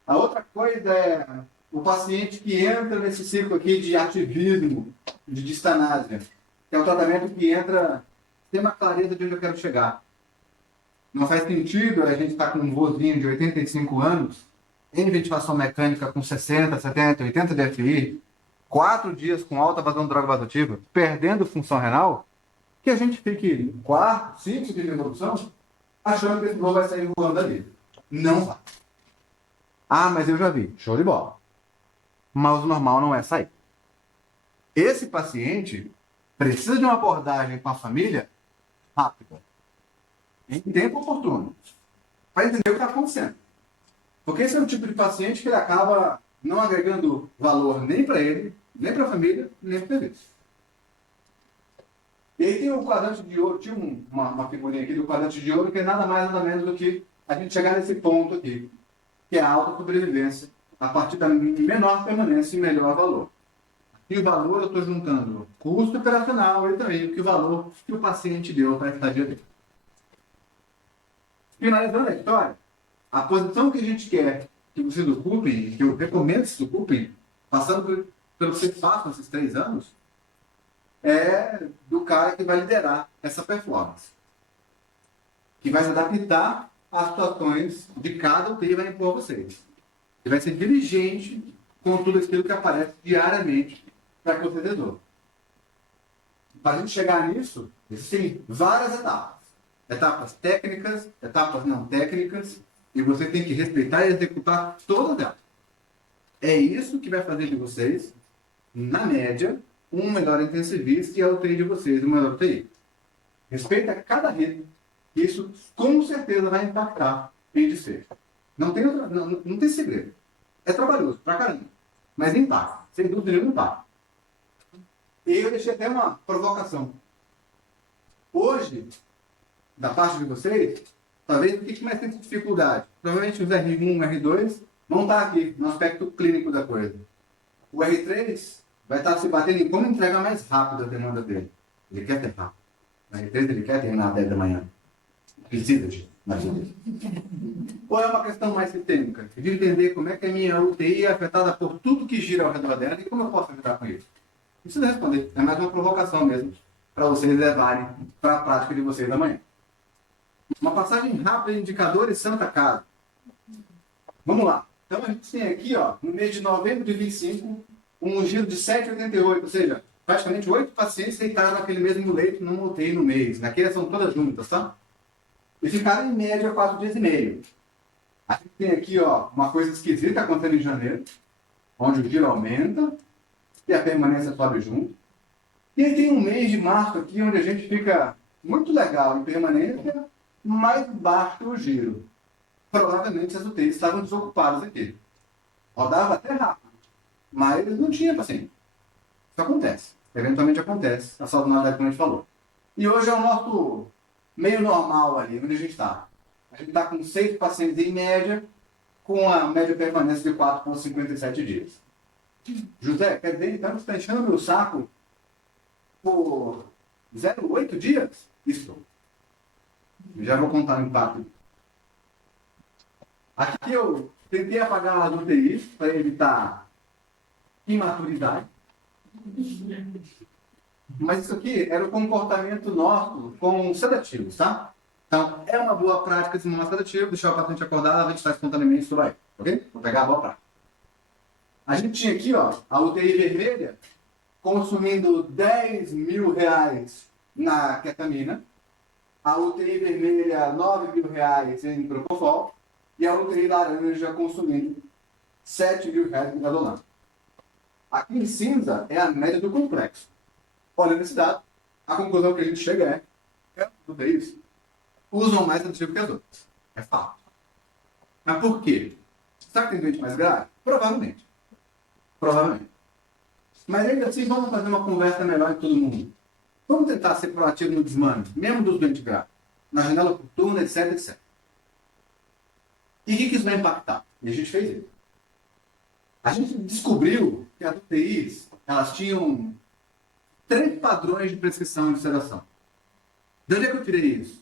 A outra coisa é o paciente que entra nesse ciclo aqui de ativismo, de distanásia, que é o tratamento que entra sem uma clareza de onde eu quero chegar. Não faz sentido a gente estar com um vozinho de 85 anos, em ventilação mecânica com 60, 70, 80 de FI, 4 dias com alta vazão de droga vasoativa, perdendo função renal, que a gente fique 4, 5 dias de evolução, achando que esse voo vai sair voando ali. Não vai. Ah, mas eu já vi. Show de bola. Mas o normal não é sair. Esse paciente precisa de uma abordagem com a família rápida, em tempo oportuno, para entender o que está acontecendo. Porque esse é o tipo de paciente que ele acaba não agregando valor nem para ele, nem para a família, nem para o serviço. E aí tem o quadrante de ouro, tinha uma figurinha aqui do quadrante de ouro, que é nada mais nada menos do que a gente chegar nesse ponto aqui, que é a alta sobrevivência, a partir da menor permanência e melhor valor. E o valor eu estou juntando custo operacional e também o valor que o paciente deu para a estadia dele. Finalizando a história, a posição que a gente quer que vocês ocupem, que eu recomendo que vocês ocupem, passando pelo que vocês façam esses 3 anos, é do cara que vai liderar essa performance. Que vai se adaptar às situações de cada UTI e vai impor vocês. Ele vai ser diligente com tudo aquilo que aparece diariamente para que vocês resolvam. Para a gente chegar nisso, existem várias etapas. Etapas técnicas, etapas não técnicas, e você tem que respeitar e executar todas elas. É isso que vai fazer de vocês, na média, um melhor intensivista e a UTI de vocês, uma melhor UTI. Respeita cada ritmo. Isso com certeza vai impactar em desfecho. Não tem segredo. É trabalhoso, pra caramba. Mas impacta. Sem dúvida nenhuma impacta. E eu deixei até uma provocação. Hoje, da parte de vocês, talvez o que mais tem dificuldade? Provavelmente os R1, R2 vão estar aqui, no aspecto clínico da coisa. O R3 vai estar se batendo em como entregar mais rápido a demanda dele. Ele quer ter rápido. O R3 ele quer terminar às 10 da manhã. Precisa de mais um dia. Ou é uma questão mais sistêmica, de entender como é que a minha UTI é afetada por tudo que gira ao redor dela e como eu posso lidar com isso. Não precisa responder, é mais uma provocação mesmo, para vocês levarem para a prática de vocês amanhã. Uma passagem rápida de indicadores Santa Casa. Vamos lá. Então a gente tem aqui, ó, no mês de novembro de 25, um giro de 7,88, ou seja, praticamente 8 pacientes deitados naquele mesmo leito numa UTI no mês. Aqui são todas juntas, tá? E ficaram em média 4 dias e meio. A gente tem aqui, ó, uma coisa esquisita acontecendo em janeiro, onde o giro aumenta e a permanência sobe junto. E aí tem um mês de março aqui, onde a gente fica muito legal em permanência, mais baixo o giro. Provavelmente as UTIs estavam desocupadas aqui. Rodava até rápido, mas não tinha paciente. Isso acontece. Eventualmente acontece, a sazonalidade como a gente falou. E hoje é o nosso meio normal ali, onde a gente está. A gente está com 6 pacientes em média, com a média permanência de 4,57 dias. José, quer dizer, então você está enchendo meu saco por 0,8 dias? Isso. Já vou contar o impacto. Aqui eu tentei apagar as UTIs para evitar imaturidade. Mas isso aqui era o comportamento nosso com sedativos, tá? Então, é uma boa prática de simular sedativo, deixar o paciente acordar, ventilar espontaneamente, isso vai. Ok? Vou pegar a boa prática. A gente tinha aqui, ó, a UTI vermelha consumindo R$10.000 na ketamina, a UTI vermelha R$9.000 em propofol e a UTI laranja consumindo R$7.000 em gadolama. Aqui em cinza é a média do complexo. Olhando esse dado, a conclusão que a gente chega é as UTIs usam mais sedativo que as outras. É fato. Mas por quê? Será que tem doente mais grave? Provavelmente. Provavelmente. Mas ainda assim, vamos fazer uma conversa melhor em todo mundo. Vamos tentar ser proativo no desmame, mesmo dos doentes graves, na janela oportuna, etc, etc. E o que isso vai impactar? E a gente fez isso. A gente descobriu que as UTIs, elas tinham 3 padrões de prescrição de sedação. De onde é que eu tirei isso?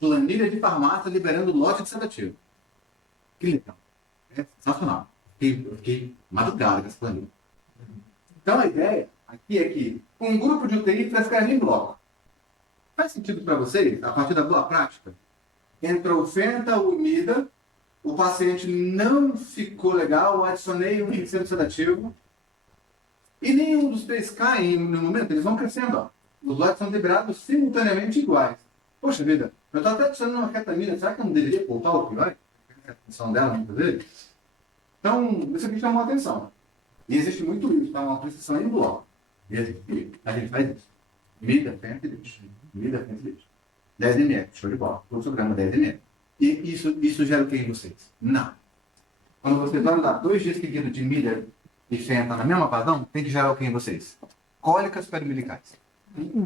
Planilha de farmácia liberando lote de sedativo. Que legal. É sensacional. Eu fiquei madrugada com essa planilha. Então a ideia aqui é que um grupo de UTI prescreve em bloco. Faz sentido para vocês, a partir da boa prática? Entrou fenta, umida, o paciente não ficou legal, adicionei um terceiro sedativo e nenhum dos 3 caem no momento, eles vão crescendo. Ó. Os lotes são liberados simultaneamente iguais. Poxa vida, eu estou até adicionando uma ketamina, será que eu não deveria poupar o opioide? A atenção dela, muitas vezes. Então, isso aqui chamou a atenção. E existe muito isso, tá? Uma prescrição em bloco. E a gente faz isso. Mida, fenta e lixo. Mida, fenta e lixo. 10 ml, show de bola. Fluxograma 10 ml. E isso gera o que em vocês? Não. Quando vocês vão dar 2 dias seguidos de mida e fenta na mesma vazão, tem que gerar o que em vocês? Cólicas periumbilicais.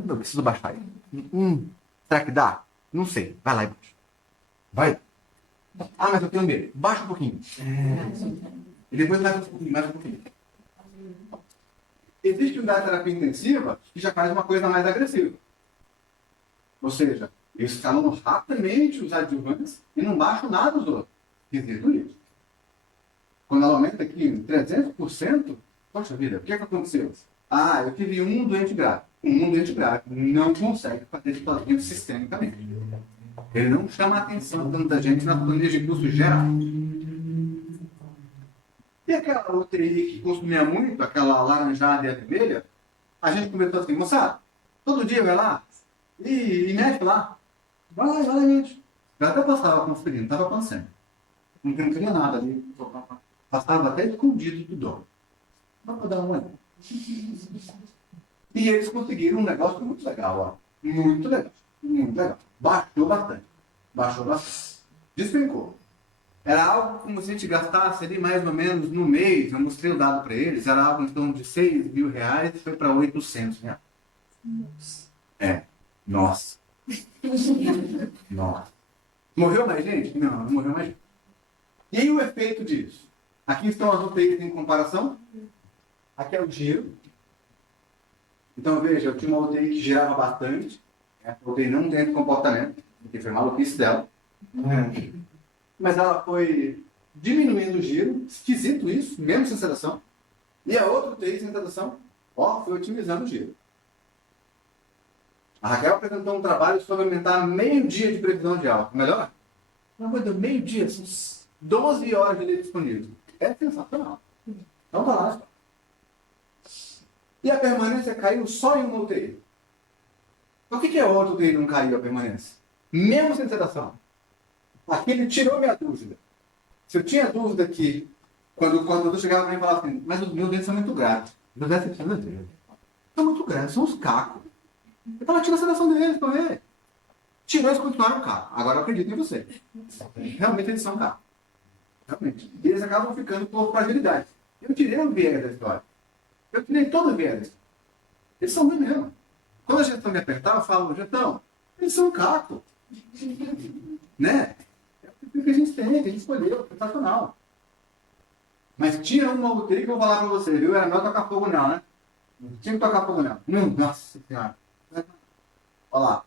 Eu preciso baixar aí. Será que dá? Não sei. Vai lá e baixa. Vai. Ah, mas eu tenho medo. Baixa um pouquinho. E depois mais um pouquinho, mais um pouquinho. Existe uma terapia intensiva que já faz uma coisa mais agressiva. Ou seja, eles escalam rapidamente os adjuvantes e não baixam nada os outros. Quesito isso. Quando ela aumenta aqui em 300%, poxa vida, o que aconteceu? Ah, eu tive um doente grave. Um doente grave não consegue fazer sozinho sistemicamente. Ele não chama a atenção de tanta gente na planilha de curso geral. E aquela UTI que consumia muito, aquela laranjada e a vermelha, a gente começou assim, moçada, todo dia vai lá e mexe lá. Vai lá e mexe. Eu até passava conferindo, não estava acontecendo. Não queria nada ali. Passava até escondido do dono. Só para dar uma olhada. E eles conseguiram um negócio muito legal, ó. Muito legal. Muito legal. Baixou bastante. Baixou bastante. Despencou. Era algo como se a gente gastasse ali mais ou menos no mês, eu mostrei o dado para eles, era algo em torno de R$6.000 e foi para R$800. Nossa. É. Nossa. Nossa. Morreu mais gente? Não, não morreu mais gente. E aí o efeito disso? Aqui estão as UTIs em comparação. Aqui é o giro. Então, veja, eu tinha uma UTI que girava bastante. A UTI não tem esse comportamento, porque foi maluquice dela. Mas ela foi diminuindo o giro. Esquisito isso, mesmo sem sedação. E a outra UTI sem sedação, ó, foi otimizando o giro. A Raquel apresentou um trabalho sobre aumentar meio dia de previsão de alta. Melhor? Não, mas meio dia, são 12 horas de leite disponível. É sensacional. Então tá lá. E a permanência caiu só em uma UTI. Por que a outra UTI não caiu a permanência? Mesmo sem sedação. Aqui ele tirou minha dúvida. Se eu tinha dúvida aqui, quando eu chegava para mim e falava assim, mas os meus dentes são muito graves. Meus dentes são muito graves, são os cacos. Eu estava tirando a sedação deles para ver. Tirou, eles continuaram cacos. Agora eu acredito em você. Realmente eles são cacos. Realmente. E eles acabam ficando por fragilidade. Eu tirei o viés da história. Eu tirei todo o viés. Eles são ruins mesmo. Quando a gestão me apertar, eu falo, gestão, eles são caco. Né? É o que a gente tem, que a gente escolheu, sensacional. Mas tinha uma UTI que eu vou falar pra você, viu? Era melhor tocar fogo nela, né? Tinha que tocar fogo nela. Nossa senhora. Olha lá.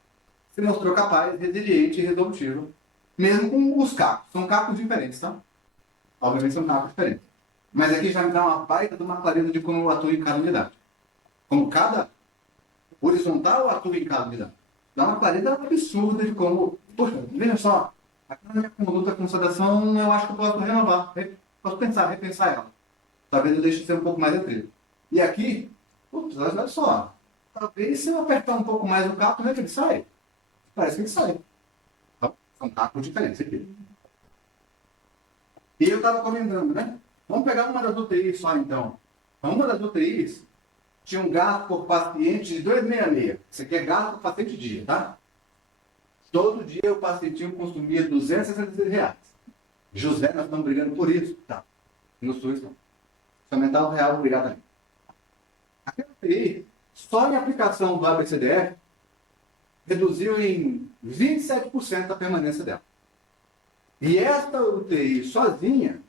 Se mostrou capaz, resiliente e resolutivo. Mesmo com os cacos. São cacos diferentes, tá? Obviamente são cacos diferentes. Mas aqui já me dá uma baita de uma clareza de como eu atuo em cada unidade. Como cada horizontal atua em cada unidade. Dá uma clareza absurda de como... Poxa, veja só. Aqui na minha conduta com sedação, eu acho que eu posso renovar. Posso repensar ela. Talvez eu deixe de ser um pouco mais restrito. E aqui, putz, olha só. Talvez se eu apertar um pouco mais o capo, né, que ele sai? Parece que ele sai. Então, são capos diferentes aqui. E eu estava comentando, né? Vamos pegar uma das UTIs só, então. Uma das UTIs tinha um gasto por paciente de 266. Isso aqui é gasto por paciente dia, tá? Todo dia o pacientinho consumia R$ 266. José, nós estamos brigando por isso. Tá. No SUS, não. Se aumentar o real, obrigado também. Aquela UTI, só em aplicação do ABCDF, reduziu em 27% a permanência dela. E esta UTI sozinha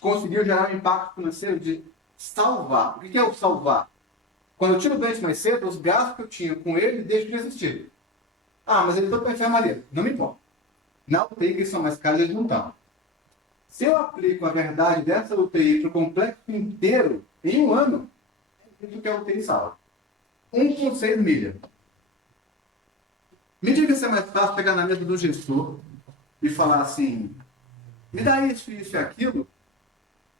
conseguiu gerar um impacto financeiro de salvar. O que é o salvar? Quando eu tiro o doente mais cedo, os gastos que eu tinha com ele deixam de existir. Ah, mas ele foi para a enfermaria. Não me importa. Na UTI, que eles são mais caros, eles não estão. Se eu aplico a verdade dessa UTI para o complexo inteiro, em um ano, é isso que a UTI salva. 1,6 milha. Me diga se é mais fácil pegar na mesa do gestor e falar assim, me dá isso e aquilo,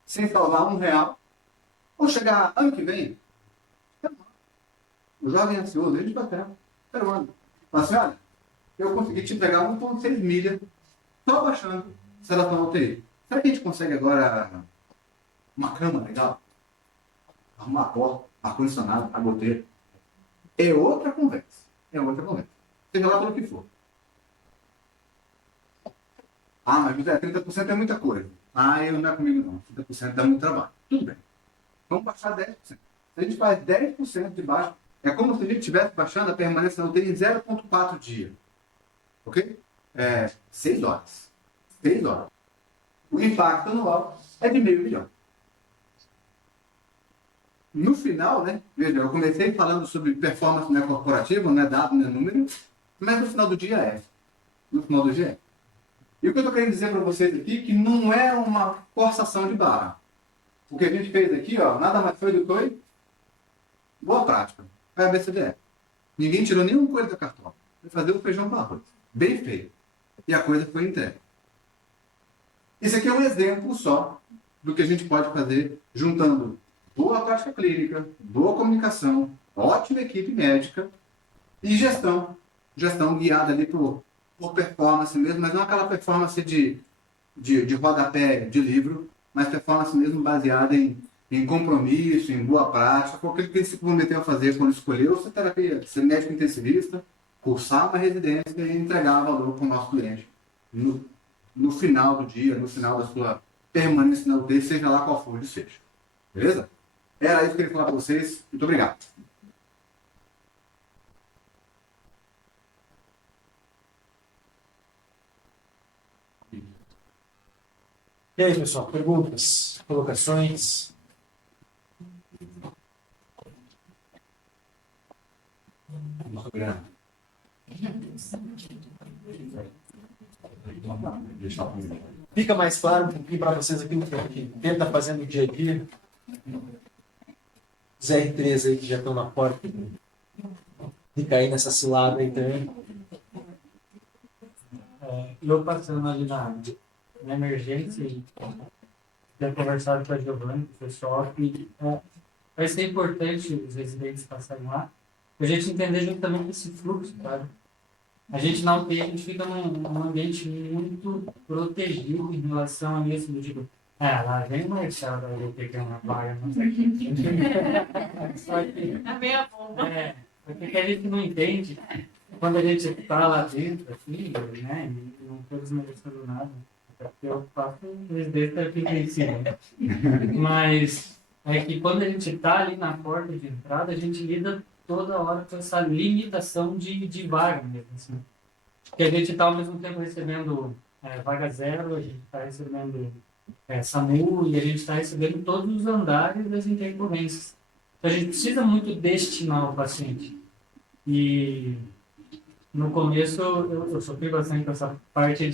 sem salvar R$ 1, ou chegar ano que vem, o jovem ansioso, ele de papel, espera um ano. Fala assim, olha, eu consegui te entregar 1,6 milha, só baixando sedação na UTI. Será que a gente consegue agora uma cama legal? Arrumar a porta, ar-condicionado, a goteira? É outra conversa. É outra conversa. Seja lá pelo que for. Ah, mas 30% é muita coisa. Ah, eu não é comigo não. 30% dá muito trabalho. Tudo bem. Vamos baixar 10%. Se a gente faz 10% de baixo, é como se a gente estivesse baixando a permanência na UTI em 0,4 dias. Ok? 6 horas. 6 horas. O impacto anual é de R$500 mil. No final, né? Veja, eu comecei falando sobre performance não é corporativa, não é dado, não é número, mas no final do dia é. No final do dia é. E o que eu estou querendo dizer para vocês aqui é que não é uma forçação de barra. O que a gente fez aqui, ó, nada mais foi do que boa prática. Foi a BCDE. Ninguém tirou nenhum coelho da cartola. Foi fazer o feijão com arroz. Bem feito. E a coisa foi entregue. Esse aqui é um exemplo só do que a gente pode fazer juntando boa prática clínica, boa comunicação, ótima equipe médica e gestão. Gestão guiada ali por performance mesmo, mas não aquela performance de rodapé de livro, mas performance mesmo baseada em compromisso, em boa prática, com aquilo que ele se comprometeu a fazer quando escolheu ser terapia, ser médico intensivista, cursar uma residência e entregar valor para o nosso cliente no final do dia, no final da sua permanência na UTI, seja lá qual for o desfecho. Beleza? Era isso que eu queria falar para vocês. Muito obrigado. E aí, pessoal, perguntas, colocações? Fica mais claro um pouquinho para vocês aquilo que a gente tenta fazer no dia a dia? Os R3 aí que já estão na porta de cair nessa cilada aí também. Eu passando ali na emergência e ter conversado com a Giovanni, com o pessoal, que vai ser importante os residentes passarem lá, para a gente entender juntamente esse fluxo, sabe? A gente na UTI, a gente fica num ambiente muito protegido em relação a isso, do tipo, lá vem o Marcelo da UTI que é uma vaga, não sei o que. Só que, A meia bomba. o que a gente não entende, quando a gente está lá dentro, assim, né, e não estou desmerecendo nada, até porque eu faço residência aqui em cima, né? Mas é que quando a gente está ali na porta de entrada, a gente lida toda hora com essa limitação de vaga mesmo, assim. Porque a gente está ao mesmo tempo recebendo vaga zero, a gente está recebendo SAMU e a gente está recebendo todos os andares das intercorrências. Então a gente precisa muito destinar o paciente. E no começo eu sofri bastante com essa parte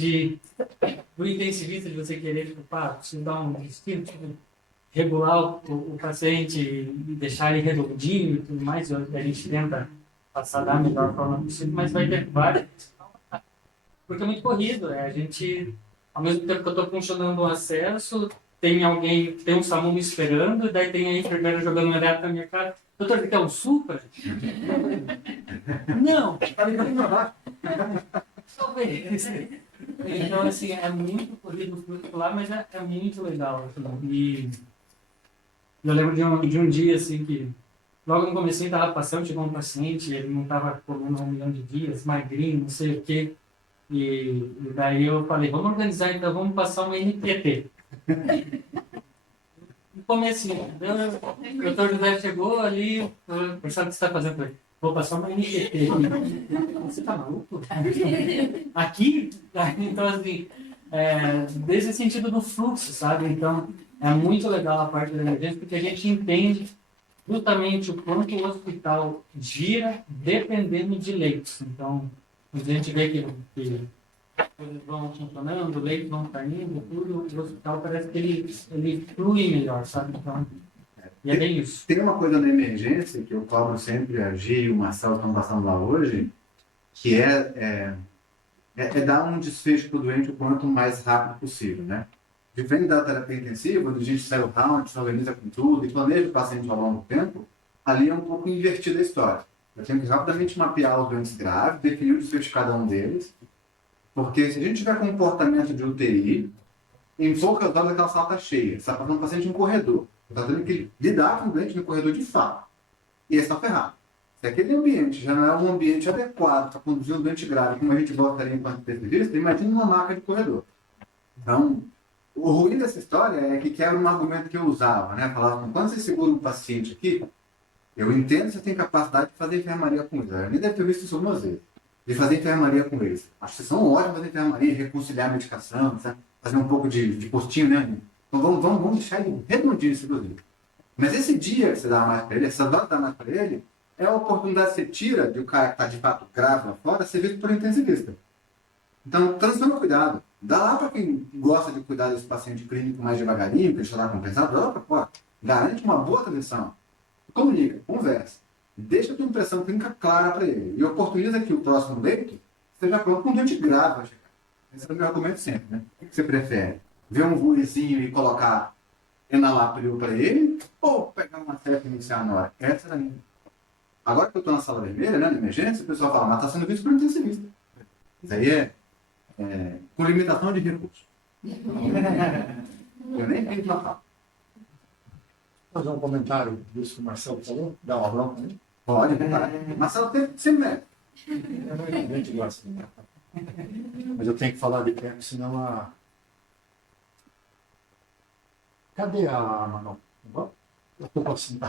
do intensivista, de você querer, tipo, preciso dar um destino, tipo, regular o paciente e deixar ele redondinho e tudo mais. A gente tenta passar da melhor forma possível, mas vai ter várias. Porque é muito corrido. A gente, ao mesmo tempo que eu estou funcionando o acesso, tem um SAMU me esperando, e daí tem a enfermeira jogando uma direto na minha cara. Doutor, você quer um supra? Não! Talvez. Então, assim, é muito corrido o fluxo lá, mas é muito legal. Assim. E eu lembro de um dia, assim, que logo no começo estava passando, chegou um paciente, ele não estava comendo 1 milhão de dias, magrinho, não sei o quê. E daí eu falei, vamos organizar, então vamos passar uma NPT. No comecinho, o doutor José chegou ali, sabe o que você está fazendo? Falei, vou passar uma NPT. Você tá maluco? Aqui? Então, assim, desse sentido do fluxo, sabe? Então, é muito legal a parte da emergência, porque a gente entende justamente o quanto o hospital gira dependendo de leitos. Então, a gente vê que coisas vão funcionando, leitos vão saindo, tudo, o hospital parece que ele flui melhor, sabe? Então, e é bem isso. Tem uma coisa na emergência que eu cobro sempre, a Gi e o Marcelo estão passando lá hoje, que é dar um desfecho para o doente o quanto mais rápido possível, né? Diferente da terapia intensiva, onde a gente sai o round, se organiza com tudo e planeja o paciente ao longo do tempo, ali é um pouco invertida a história. Eu tenho que rapidamente mapear os doentes graves, definir o desfecho de cada um deles, porque se a gente tiver comportamento de UTI, em poucas horas aquela sala está cheia. Você está passando um paciente em corredor. Você está tendo que lidar com o doente no corredor de fato. E aí está ferrado. Se aquele ambiente já não é um ambiente adequado para conduzir um doente grave, como a gente gostaria enquanto intensivista, imagina uma maca de corredor. Então, o ruim dessa história é que quebra um argumento que eu usava, né? Falava, quando você segura um paciente aqui, eu entendo que você tem capacidade de fazer enfermaria com eles. Eu nem deve ter visto isso algumas vezes. De fazer enfermaria com eles. Acho que são ótimos fazer enfermaria, reconciliar a medicação, sabe? Fazer um pouco de postinho, né? Então vamos deixar ele redondinho, inclusive. Mas esse dia que você dá mais para ele, essa dose que dá mais para ele, é a oportunidade que você tira de um cara que está de fato grave lá fora ser visto por intensivista. Então, transforma cuidado. Dá lá para quem gosta de cuidar desse paciente clínico mais devagarinho, que ele está compensado, dá lá para fora. Garante uma boa atenção. Comunica, conversa. Deixa a tua impressão clínica clara para ele. E oportuniza que o próximo leito esteja pronto com um doente grave. Esse é o meu argumento sempre, né? O que você prefere? Ver um vuezinho e colocar enalapril para ele? Ou pegar uma cepa e iniciar na hora? Essa era a minha. Agora que eu estou na sala vermelha, né, na emergência, o pessoal fala, mas está sendo visto por intensivista. Isso aí é com limitação de recursos. Eu nem fiz na fala. Fazer um comentário disso que o Marcelo falou? Dá uma bronca, né? Pode, Marcelo sempre mete. A gente gosta. Mas eu tenho que falar de perto, senão a... Cadê a Manon? Eu estou passando.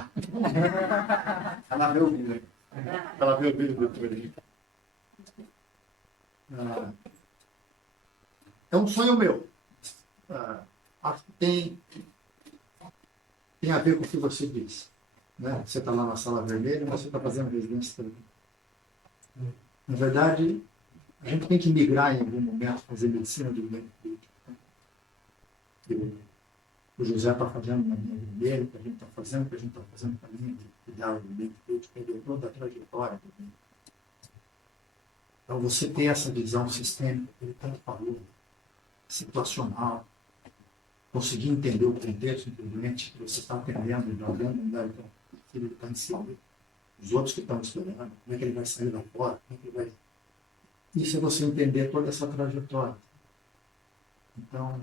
Ela vê o vídeo. Ela viu o vídeo do doutor ali. É um sonho meu. Acho que tem a ver com o que você disse. Né? Você está lá na sala vermelha, mas você está fazendo residência também. Na verdade, a gente tem que migrar em algum momento, fazer medicina do meio político. O José está fazendo na linha dele, que a gente está fazendo, que a gente está fazendo também, de cuidar do meio político, de toda a trajetória também. Então, você ter essa visão sistêmica, que ele tanto falou, situacional, conseguir entender o contexto do doente que você está atendendo, jogando, né? Então, ele está em cima, os outros que estão esperando, como é que ele vai sair lá fora, como é que ele vai... Isso é você entender toda essa trajetória. Então,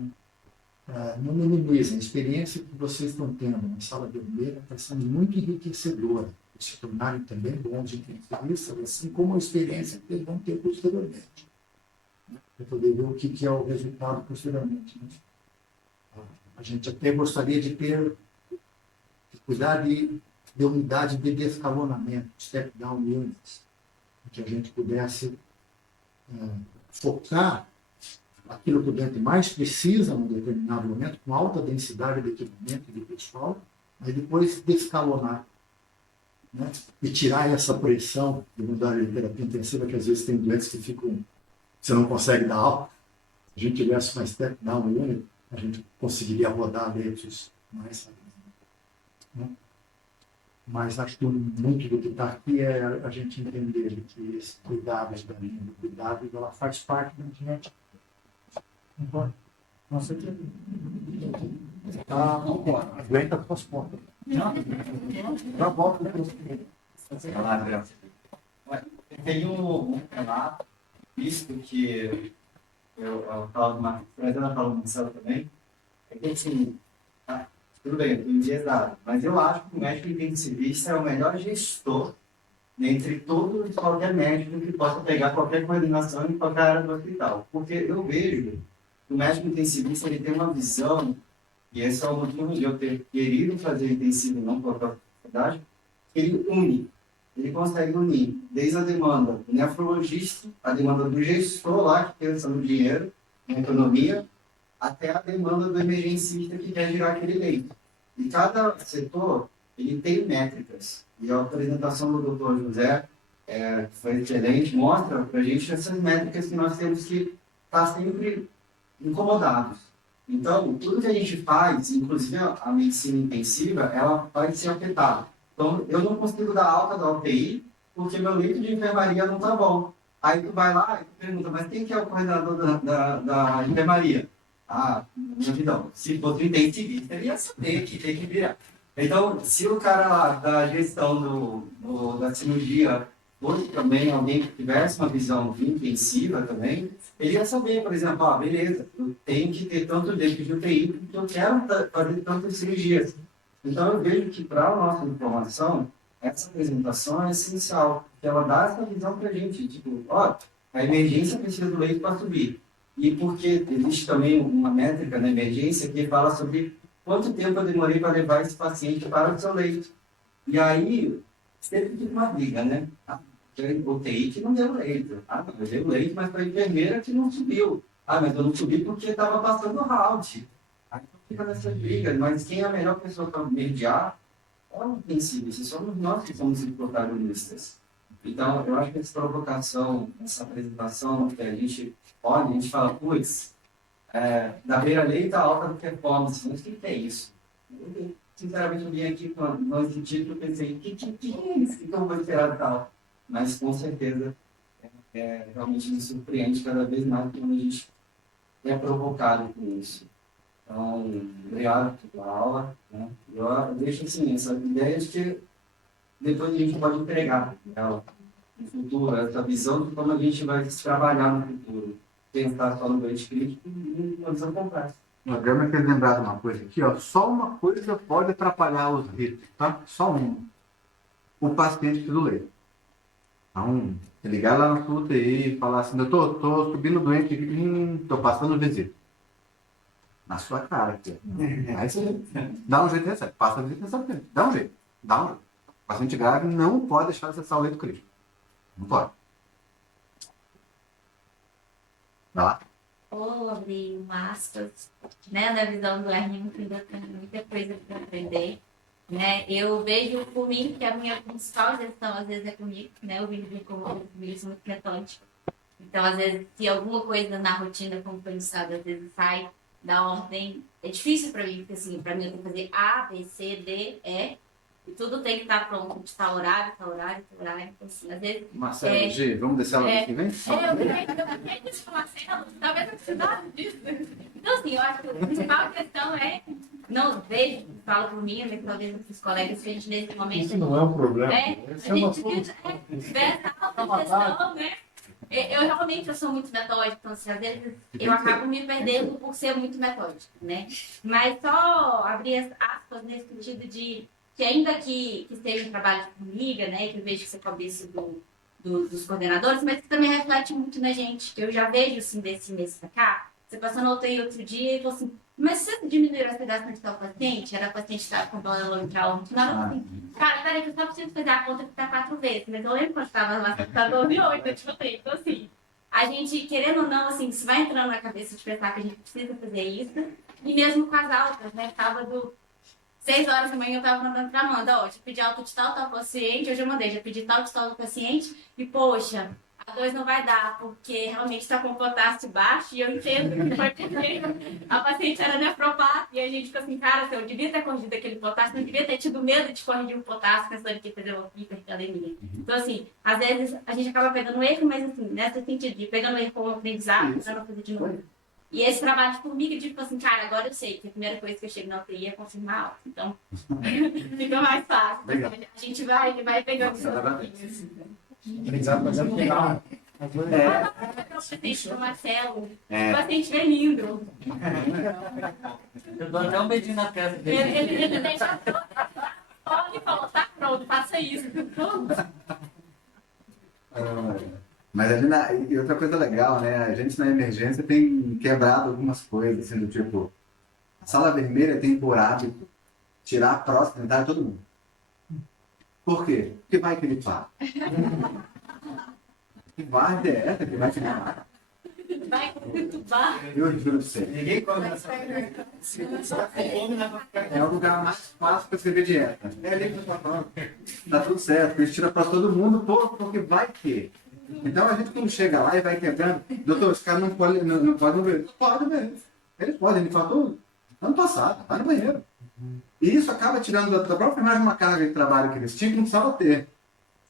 não minimizem. A experiência que vocês estão tendo na sala vermelha está sendo muito enriquecedora. Se tornarem também bons intensivistas, assim como a experiência que eles vão ter posteriormente. Para poder ver o que é o resultado posteriormente. Né? A gente até gostaria de cuidar de unidade de descalonamento, step down units, que a gente pudesse focar aquilo que o doente mais precisa num determinado momento, com alta densidade de equipamento e de pessoal, mas depois descalonar. Né? E tirar essa pressão de mudar de terapia intensiva, que às vezes tem doentes que ficam, você não consegue dar alta. Se a gente tivesse mais step down unit, a gente conseguiria rodar leitos mais rapidamente. Né? Mas acho que muito do que está aqui é a gente entender que esse cuidado da linha do cuidado, ela faz parte da gente. Com certeza. Aguenta com as pontas. Já volto depois. Olá, André. Tem um relato, visto que eu falo uma coisa, ela fala muito céu também, é que assim, tudo bem, eu tenho exato, mas eu acho que o médico intensivista é o melhor gestor dentre todo e qualquer médico que possa pegar qualquer coordenação em qualquer área do hospital. Porque eu vejo que o médico intensivista ele tem uma visão, e esse é o motivo de eu ter querido fazer intensivo não por faculdade, ele une. Ele consegue unir desde a demanda do nefrologista, a demanda do gestor lá, que pensa no dinheiro, na economia, até a demanda do emergencista que quer girar aquele leito. E cada setor, ele tem métricas. E a apresentação do Dr. José foi excelente, mostra para a gente essas métricas que nós temos que estar sempre incomodados. Então, tudo que a gente faz, inclusive a medicina intensiva, ela vai ser afetada. Então, eu não consigo dar alta da UTI porque meu leito de enfermaria não está bom. Aí tu vai lá e tu pergunta, mas quem que é o coordenador da enfermaria? Ah, não. Se fosse intensivista, ele ia saber que tem que virar. Então, se o cara lá da gestão da cirurgia fosse também alguém que tivesse uma visão intensiva também, ele ia saber, por exemplo, beleza, eu tenho que ter tanto tempo de UTI porque eu quero fazer tantas cirurgias. Então, eu vejo que para a nossa informação, essa apresentação é essencial, porque ela dá essa visão para a gente, tipo, a emergência precisa do leito para subir. E porque existe também uma métrica na emergência que fala sobre quanto tempo eu demorei para levar esse paciente para o seu leito. E aí, sempre fica uma briga, né? O TI que não deu leito. Não, eu dei leito, mas para a enfermeira que não subiu. Mas eu não subi porque estava passando round. Aí fica nessa briga, mas quem é a melhor pessoa para mediar é o intensivista. Somos nós que somos os protagonistas. Então, eu acho que essa provocação, essa apresentação que a gente olha, a gente fala, putz, da beira-leito a alta performance, mas o que é isso? Eu, sinceramente, eu vim aqui com esse título e pensei, que é isso que eu vou esperar e tal? Mas, com certeza, realmente me surpreende cada vez mais quando a gente é provocado com isso. Então, obrigado pela aula. Né? Eu deixo assim, essa ideia de que depois a gente pode empregar ela no futuro, essa visão de como a gente vai trabalhar no futuro. Pensar só no doente crítico e uma visão completa. O Adriano quer lembrar de uma coisa aqui, só uma coisa pode atrapalhar os ritmos, tá? Só uma. O paciente do leito. Então, ligar lá na sua UTI e falar assim, eu tô subindo doente aqui, tô passando visita. Na sua cara, aqui. Aí você dá um jeito de receber. Passa a visita nessa frente. Dá um jeito. O paciente grave não pode deixar de acessar o leito crítico. Não pode. Vai lá. ou abrir masters, né, na visão do R1, que ainda tem muita coisa para aprender. Né? Eu vejo por mim que a minha principal gestão, às vezes, é comigo, né? Eu vivo como isso muito metódico. Então, às vezes, se alguma coisa na rotina, como foi anunciado, às vezes sai da ordem, é difícil para mim, porque assim, para mim eu tenho que fazer A, B, C, D, E, e tudo tem que estar pronto, de tal horário, tal horário, tal horário. Então, assim, às vezes. Marcelo, G, vamos descer ela aqui, vem? Eu fiquei disso com o Marcelo, talvez eu precisasse disso. Então, assim, eu acho que a principal questão é. Não vejo, falo por mim, né, talvez os colegas que a gente nesse momento. Isso não é um problema. Isso é uma solução. Essa autogestão, né? Eu realmente sou muito metódica, então assim, às vezes eu acabo me perdendo por ser muito metódica, né? Mas só abrir as aspas nesse sentido de que ainda que esteja um trabalho de formiga, né? Que eu vejo que você cobre isso dos coordenadores, mas que também reflete muito na gente, que eu já vejo assim desse mês pra cá. Você passou no UTI outro dia e falou assim, mas você diminuiu a sedação de tal paciente? Era a paciente que estava com problema mitral muito nada assim. Cara, peraí, que eu só preciso fazer a conta que tá 4 vezes. Mas eu lembro quando estava lá, tá 12 e 8, tipo assim. Então, assim, a gente, querendo ou não, assim, se vai entrando na cabeça de pensar que a gente precisa fazer isso. E mesmo com as altas, né? Sábado, 6 horas da manhã, eu tava mandando pra Amanda, ó, já pedi alta de tal paciente, hoje eu mandei, já pedi tal de tal paciente. E, poxa, a 2 não vai dar, porque realmente está com potássio baixo, e eu entendo que foi porque a paciente era nefropata, e a gente ficou assim, cara, eu devia ter corrigido aquele potássio, não devia ter tido medo de corrigir o potássio, pensando que ia fazer uma hipercalemia. Então, assim, às vezes a gente acaba pegando erro, mas assim, nesse sentido de pegando erro como aprendizado, para não fazer de novo. E esse trabalho de formiga, tipo assim, cara, agora eu sei que a primeira coisa que eu chego na UTI é confirmar alta, então fica mais fácil. A gente vai pegando isso. Aprendizado, mas é legal. O paciente do Marcelo, o paciente vem lindo. Eu dou até um beijinho na testa dele. Ele deixa olha e falou, tá pronto, faça isso. Mas e outra coisa legal, né? A gente na emergência tem quebrado algumas coisas, assim, do tipo, a sala vermelha tem por hábito tirar a próstata dentária de todo mundo. Por quê? Porque vai que ele para. Que várzea é essa que vai te dar? Vai perturbar. Eu juro pra você. Ninguém come nessa É o lugar mais fácil para escrever dieta. É ali que eu tô falando. Tá tudo certo, eles tiram para todo mundo, porque vai que. Então a gente quando chega lá e vai quebrando, doutor, esse cara não pode ver. Pode ver. Eles podem, ele falou ano passado, vai no banheiro. E isso acaba tirando da própria enfermagem uma carga de trabalho que eles tinham que não precisava ter.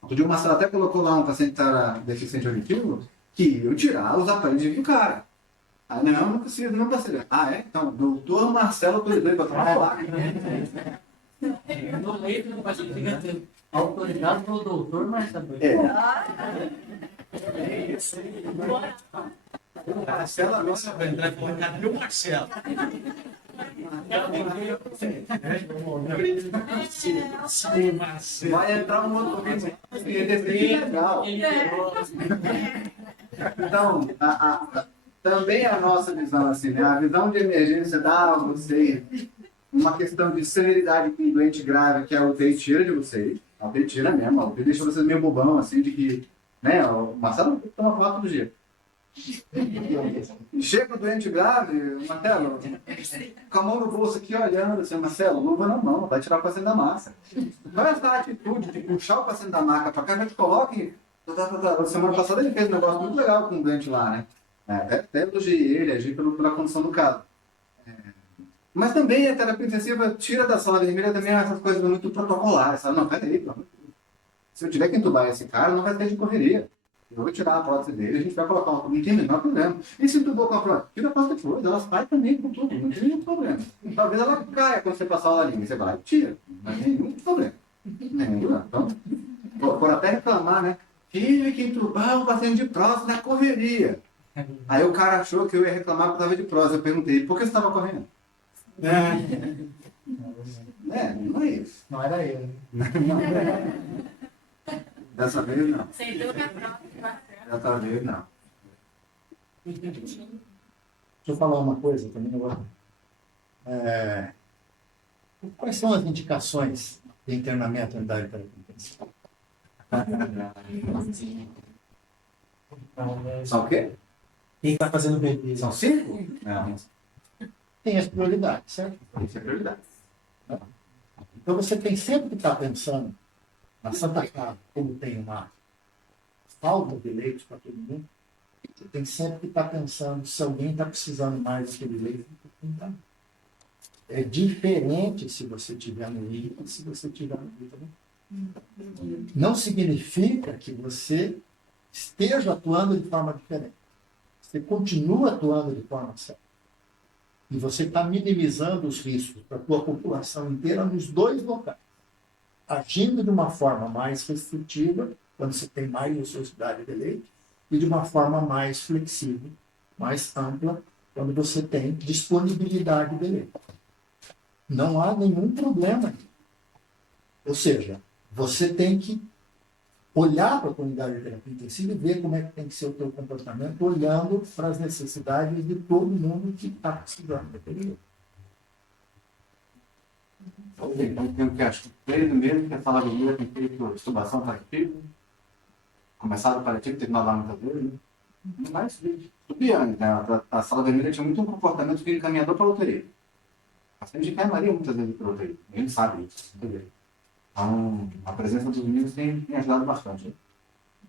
Outro dia o Marcelo até colocou lá um paciente que era deficiente auditivo, que iam tirar os aparelhos do cara. Ah, não precisa, não precisa. Ah, é? Então, doutor Marcelo autorizou para trabalhar lá. No leito do paciente fica autorizado pelo doutor Marcelo. É isso aí. Marcelo agora vai entrar com o cadê o Marcelo? Vai entrar um outro vídeo. Legal. Então, também a nossa visão, assim, né? A visão de emergência dá a vocês uma questão de severidade com doente grave, que a UTI tira de vocês. A UTI tira mesmo, a UTI deixa vocês meio bobão, assim, de que, né? O Marcelo toma foto todo dia. Chega o doente grave, Marcelo, com a mão no bolso aqui olhando, assim, Marcelo, luva na mão, vai tirar o paciente da maca. Qual é essa atitude de puxar o paciente da maca para cá, a gente coloca e... Semana passada ele fez um negócio muito legal com o doente lá, né? Até elogiei ele, agi pela condição do caso. Mas também a terapia intensiva tira da sala vermelha também essas coisas muito protocolares, sabe? Não, peraí, pelo amor de Deus. Se eu tiver que entubar esse cara, não vai ter de correria. Eu vou tirar a prótese dele, a gente vai colocar uma... Não tem o menor problema. E se entubou com a prótese? Tira a prótese depois, ela sai também com tudo, não tem nenhum problema. Talvez ela caia quando você passar a linha, você vai e tira, não tem nenhum problema. Então, por até reclamar, né? Tive que entubar um paciente de próstata na correria. Aí o cara achou que eu ia reclamar que eu estava de próstata. Eu perguntei, por que você estava correndo? Não é isso. Não era ele. Dessa vez não. Sem dúvida, próxima. Dessa vez não. Deixa eu falar uma coisa também agora. Quais são as indicações de internamento em unidade de terapia intensiva? Só o quê? Quem está fazendo vermelho? São 5? Não. Tem as prioridades, certo? Isso é prioridade. Então você tem sempre que estar pensando na Santa Casa, como tem uma falta de leitos para todo mundo, você tem sempre que estar pensando se alguém está precisando mais daquele leito do que quem está. É diferente se você estiver no I e se você estiver no I também. Não significa que você esteja atuando de forma diferente. Você continua atuando de forma certa. E você está minimizando os riscos para a tua população inteira nos dois locais. Agindo de uma forma mais restritiva, quando você tem mais ociosidade de leite, e de uma forma mais flexível, mais ampla, quando você tem disponibilidade de leite. Não há nenhum problema. Ou seja, você tem que olhar para a comunidade de terapia intensiva e ver como é que tem que ser o teu comportamento, olhando para as necessidades de todo mundo que está precisando daquele leite. Então, tem o que acho que ele mesmo, que a sala vermelha tem feito estubação paliativa, começado paliativo e terminado lá muitas vezes, né? Mas subir antes, né? A sala vermelha tinha muito um comportamento de encaminhador para a loteria. A paciente enfermaria muitas vezes para a loteria. A gente sabe isso. Então, a presença dos meninos tem ajudado bastante.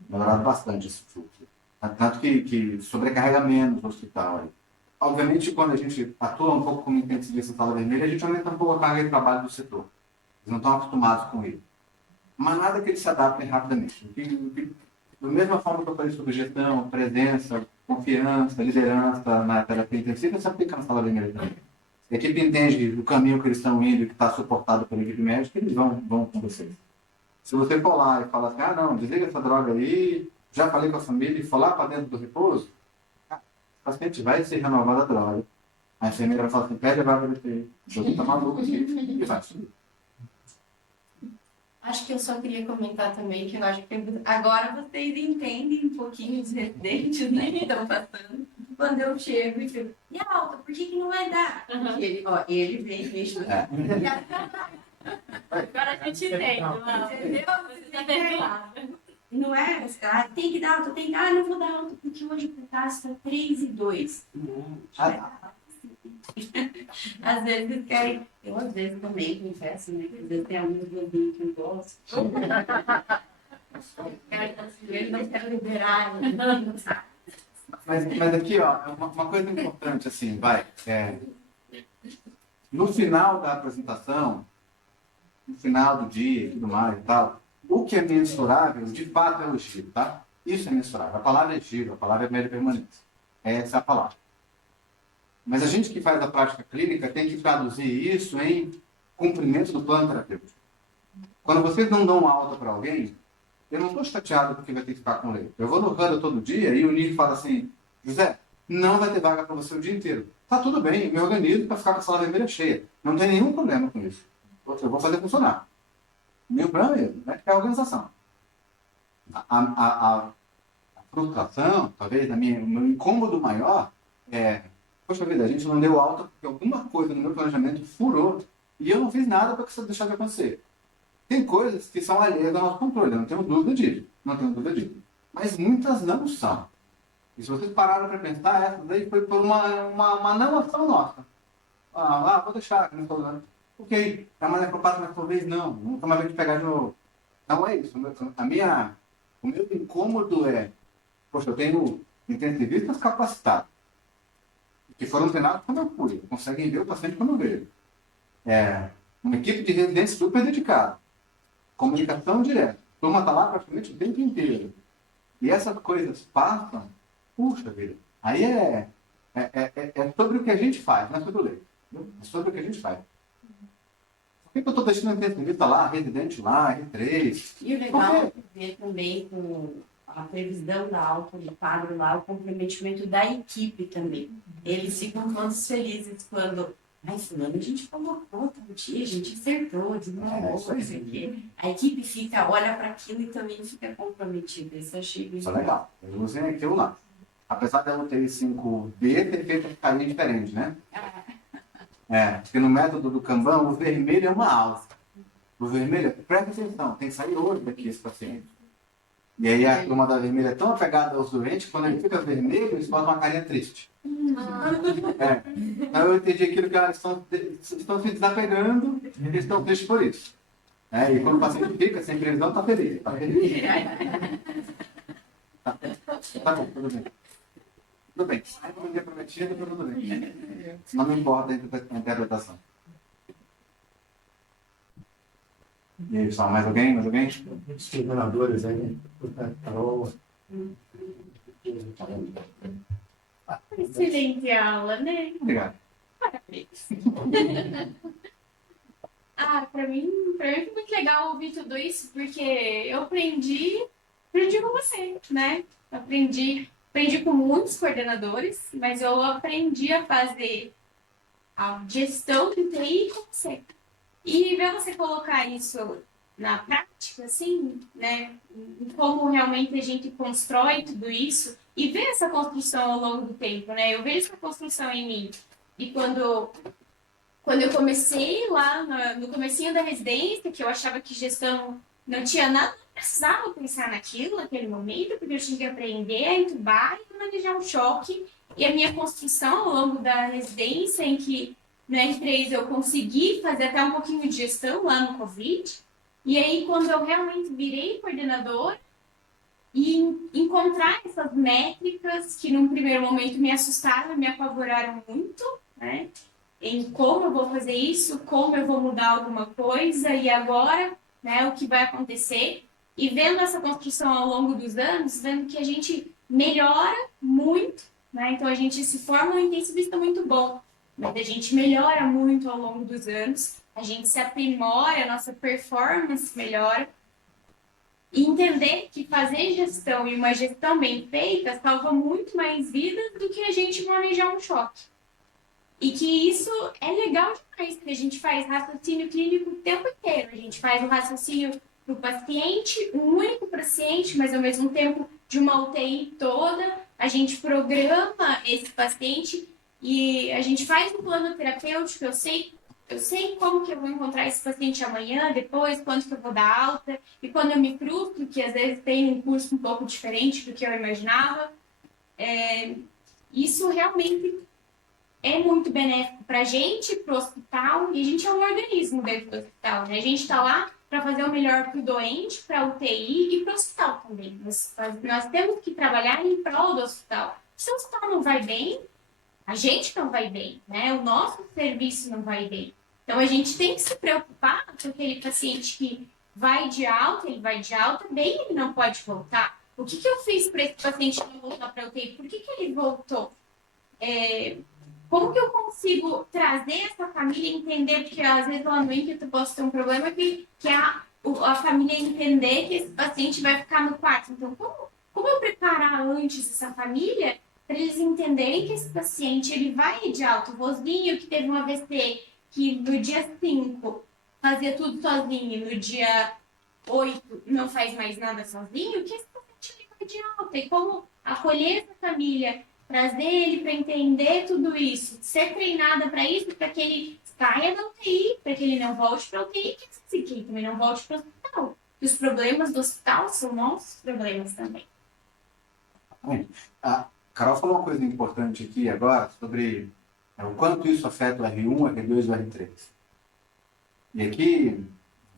Melhorado bastante esse fluxo. Tanto que sobrecarrega menos o hospital. Aí. Obviamente, quando a gente atua um pouco como intensivista na sala vermelha, a gente aumenta um pouco a carga de trabalho do setor. Eles não estão acostumados com ele. Mas nada que eles se adaptem rapidamente. Da mesma forma que eu falei sobre gestão, presença, confiança, liderança na terapia intensiva, se aplica na sala vermelha também. Se a equipe entende o caminho que eles estão indo e que está suportado pela equipe médica, eles vão com vocês. Se você for lá e falar assim, não, desliga essa droga aí, já falei com a família e for lá para dentro do repouso, o paciente vai ser renovado a droga. A enfermeira vai falar assim, pede a vaga de ter, você está maluco aqui, e vai subir. Acho que eu só queria comentar também que eu acho que agora vocês entendem um pouquinho os residentes, né, que estão passando. Quando eu chego e fico, e a alta, por que não vai dar? Porque ele vem mesmo. Agora a gente entende, Entendeu? Você tá perdoado. Não é? Tem que dar alta, tem que dar. Não vou dar alta, porque hoje o pedaço está 3,2. Às vezes querem. Eu às vezes também confesso, né? Às vezes tem alguns bobinhos que eu gosto. Ele não quer liberar, não sabe. Mas aqui, ó, uma coisa importante, assim, no final da apresentação, no final do dia e tudo mais e tal, o que é mensurável, de fato, é o giro, tá? Isso é mensurável. A palavra é giro, a palavra é média permanência. Essa é a palavra. Mas a gente que faz a prática clínica tem que traduzir isso em cumprimento do plano terapêutico. Quando vocês não dão alta para alguém, eu não estou chateado porque vai ter que ficar com leite. Eu vou no Huddle todo dia e o Nick fala assim, José, não vai ter vaga para você o dia inteiro. Tá tudo bem, eu me organizo para ficar com a sala vermelha cheia. Não tem nenhum problema com isso. Eu vou fazer funcionar. Meu plano é mesmo, né? É a organização. A frustração, talvez, o meu incômodo maior é, poxa vida, a gente não deu alta porque alguma coisa no meu planejamento furou e eu não fiz nada para que isso deixar de acontecer. Tem coisas que são alheias ao nosso controle, eu não tenho dúvida disso. Não tenho dúvida disso. Mas muitas não são. E se vocês pararam para pensar, essa daí foi por uma não ação nossa. Vou deixar, não estou dando. Ok, é uma necropata, mas talvez não. Nunca mais vai te pegar de novo. Não é isso. O meu incômodo é, poxa, eu tenho intensivistas capacitados, que foram treinados quando eu fui, conseguem ver o paciente quando eu vejo. Uma equipe de residência super dedicada, comunicação direta, a turma está lá praticamente o tempo inteiro. E essas coisas passam, puxa vida, aí é sobre o que a gente faz, não é sobre o leito. É sobre o que a gente faz. Por que eu estou deixando a intensivista lá, residente lá, R3? E o legal é ver também com a previsão da alta do quadro lá, o comprometimento da equipe também. Eles ficam todos felizes quando, fulano, a gente colocou todo dia, a gente acertou, desmorou, não sei o quê. A equipe olha para aquilo e também fica comprometida. Isso eu achei Isso é legal. Eu usei aquilo lá. Apesar da UTI 5B ter feito um caminho diferente, né? Porque no método do Kanban, o vermelho é uma alça. O vermelho, presta atenção, tem que sair hoje daqui esse paciente. E aí a turma da vermelha é tão apegada aos doentes que quando ele fica vermelho, eles botam uma carinha triste. É. Então eu entendi aquilo que eles estão se desapegando e eles estão tristes por isso. É, e quando o paciente fica sem previsão, está feliz. Tá feliz. Tá bom, tudo bem. Tudo bem. Sai como dia prometido, tudo bem. Não me importa a interpretação. E aí, pessoal, mais alguém? Mais alguém? Os coordenadores aí, Carol. Excelente aula, né? Obrigado. Parabéns. Pra mim foi muito legal ouvir tudo isso, porque eu aprendi com você, né? Aprendi com muitos coordenadores, mas eu aprendi a fazer a gestão do TI com você. E ver você colocar isso na prática, assim, né? Em como realmente a gente constrói tudo isso e ver essa construção ao longo do tempo, né? Eu vejo essa construção em mim. E quando eu comecei lá no comecinho da residência, que eu achava que gestão não tinha nada, não precisava pensar naquilo naquele momento, porque eu tinha que aprender a entubar e manejar um choque. E a minha construção ao longo da residência, em que no R3 eu consegui fazer até um pouquinho de gestão lá no Covid. E aí, quando eu realmente virei coordenadora, e encontrar essas métricas que num primeiro momento me assustaram e me apavoraram muito, né? Em como eu vou fazer isso, como eu vou mudar alguma coisa e agora, né, o que vai acontecer. E vendo essa construção ao longo dos anos, vendo que a gente melhora muito, né? Então a gente se forma um intensivista muito bom, mas a gente melhora muito ao longo dos anos, a gente se aprimora, a nossa performance melhora. E entender que fazer gestão e uma gestão bem feita salva muito mais vidas do que a gente manejar um choque. E que isso é legal demais, porque a gente faz raciocínio clínico o tempo inteiro. A gente faz o raciocínio para o paciente, um único paciente, mas ao mesmo tempo de uma UTI toda. A gente programa esse paciente e a gente faz um plano terapêutico. Eu sei como que eu vou encontrar esse paciente amanhã, depois, quanto que eu vou dar alta. E quando eu me frustro, que às vezes tem um curso um pouco diferente do que eu imaginava, isso realmente é muito benéfico para a gente, para o hospital, e a gente é um organismo dentro do hospital, né? A gente está lá para fazer o melhor para o doente, para a UTI e para o hospital também. Nós temos que trabalhar em prol do hospital. Se o hospital não vai bem, a gente não vai bem, né? O nosso serviço não vai bem. Então, a gente tem que se preocupar com aquele paciente que vai de alta, ele vai de alta, bem, ele não pode voltar. O que eu fiz para esse paciente não voltar para a UTI? Por que ele voltou? Como que eu consigo trazer essa família e entender, porque às vezes lá no INCA eu posso ter um problema que a família entender que esse paciente vai ficar no quarto. Então, como eu preparar antes essa família para eles entenderem que esse paciente ele vai de alto? O vozinho que teve um AVC, que no dia 5 fazia tudo sozinho, no dia 8 não faz mais nada sozinho, que esse paciente ele vai de alta. E como acolher essa família, trazer ele para entender tudo isso, ser treinada para isso, para que ele saia da UTI, para que ele não volte para a UTI, que ele também não volte para o hospital. E os problemas do hospital são nossos problemas também. A Carol falou uma coisa importante aqui agora sobre o quanto isso afeta o R1, o R2 e o R3. E aqui,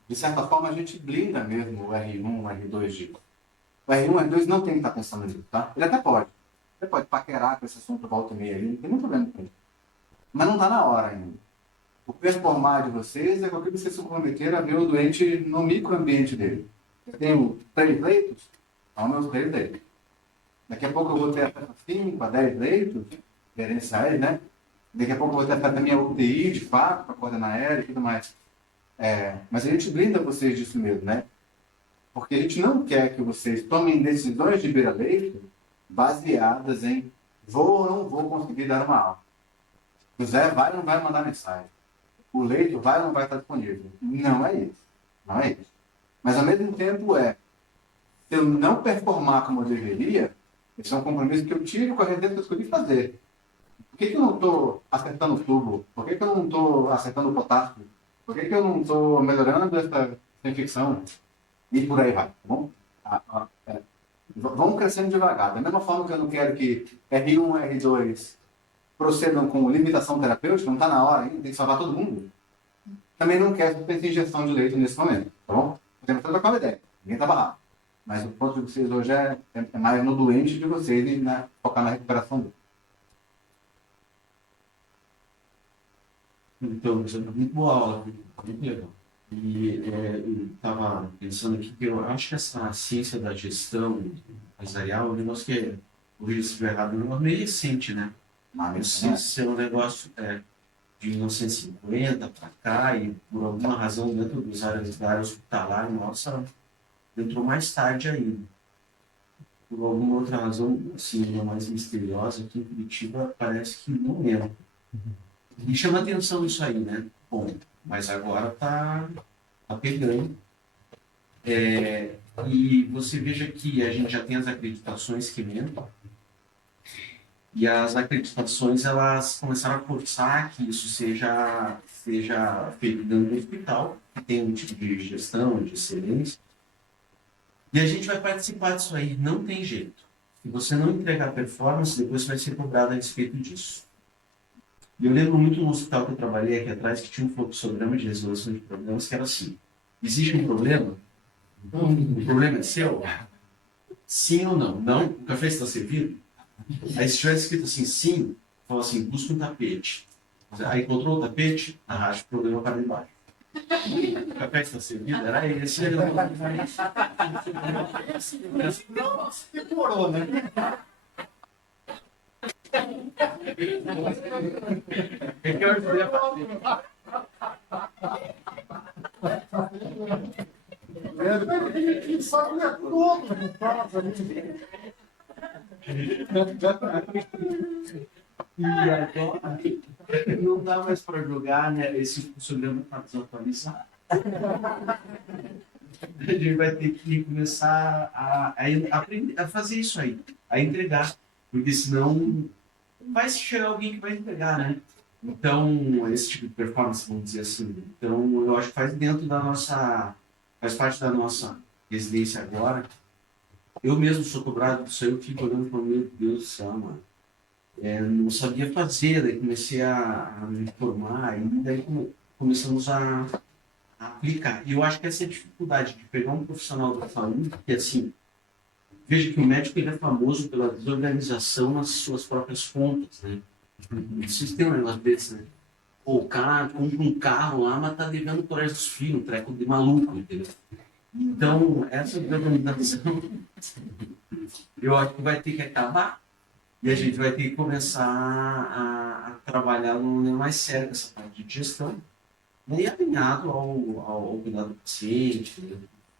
de certa forma, a gente blinda mesmo o R1, o R2 disso. O R1 e o R2 não tem que estar pensando nisso, tá? Ele até pode. Você pode paquerar com esse assunto volta e meia aí, não tem nenhum problema com isso. Mas não está na hora ainda. O performar de vocês é qualquer que vocês se comprometeram a ver o doente no microambiente dele. Eu tenho 3 leitos, são meus 3 leitos. Daqui a pouco eu vou ter até 5 a 10 leitos, gerenciais, né? Daqui a pouco eu vou ter até a minha UTI, de fato, para coordenar aérea e tudo mais. Mas a gente blinda vocês disso mesmo, né? Porque a gente não quer que vocês tomem decisões de beira-leito baseadas em vou ou não vou conseguir dar uma aula. O Zé vai ou não vai mandar mensagem. O leito vai ou não vai estar disponível. Não é isso. Não é isso. Mas ao mesmo tempo se eu não performar como eu deveria, esse é um compromisso que eu tive com a residência que eu escolhi fazer. Por que eu não estou acertando o tubo? Por que eu não estou acertando o potássio? Por que eu não estou melhorando essa infecção? E por aí vai, tá bom? Vamos crescendo devagar. Da mesma forma que eu não quero que R1 e R2 procedam com limitação terapêutica, não está na hora ainda, tem que salvar todo mundo. Também não quero que pense em injeção de leite nesse momento, tá bom? Podemos trocar uma ideia, ninguém está barrado. Mas o ponto de vocês hoje é mais no doente de vocês e focar na recuperação dele. Então, muito boa aula, muito legal. E eu estava pensando aqui que eu acho que essa ciência da gestão empresarial é um negócio que, hoje se estiver errado, é um negócio meio recente, né? Isso é um negócio de 1950 para cá e, por alguma razão, dentro da área hospitalar, nossa, entrou mais tarde ainda. Por alguma outra razão, assim, uma mais misteriosa, aqui em Curitiba, parece que não entra. Me chama atenção isso aí, né? Bom, mas agora tá pegando. E você veja que a gente já tem as acreditações que entram. E as acreditações, elas começaram a forçar que isso seja feito dentro do hospital, que tem um tipo de gestão, de excelência. E a gente vai participar disso aí, não tem jeito. Se você não entregar performance, depois você vai ser cobrado a respeito disso. E eu lembro muito no hospital que eu trabalhei aqui atrás, que tinha um fluxograma de resolução de problemas, que era assim: existe um problema? O problema é seu? Sim ou não? Não? O café está servido? Aí se tivesse escrito assim, sim, fala assim, busca um tapete. Aí encontrou o tapete, arrasta o problema para debaixo. O café está servido? Era esse. Demorou, né? E agora, não dá mais para jogar, né? Esse fluxograma está desatualizado. A gente vai ter que começar a aprender a fazer isso aí, a entregar, porque senão vai chegar alguém que vai entregar, né? Então, esse tipo de performance, vamos dizer assim. Então, eu acho que faz parte da nossa residência agora. Eu mesmo sou cobrado disso aí, eu fico olhando e falo, meu Deus do céu, mano. Não sabia fazer, daí comecei a me formar, e daí começamos a aplicar. E eu acho que essa é a dificuldade de pegar um profissional da saúde, que assim, veja que o médico ele é famoso pela desorganização nas suas próprias contas, né? Vocês têm um negócio desse, né? Pô, o cara compra um carro lá, mas tá devendo o colégio dos filhos, um treco de maluco, entendeu? Então, essa desorganização, eu acho que vai ter que acabar e a gente vai ter que começar a trabalhar num nível mais sério essa parte de gestão, né? E alinhado ao cuidado do paciente.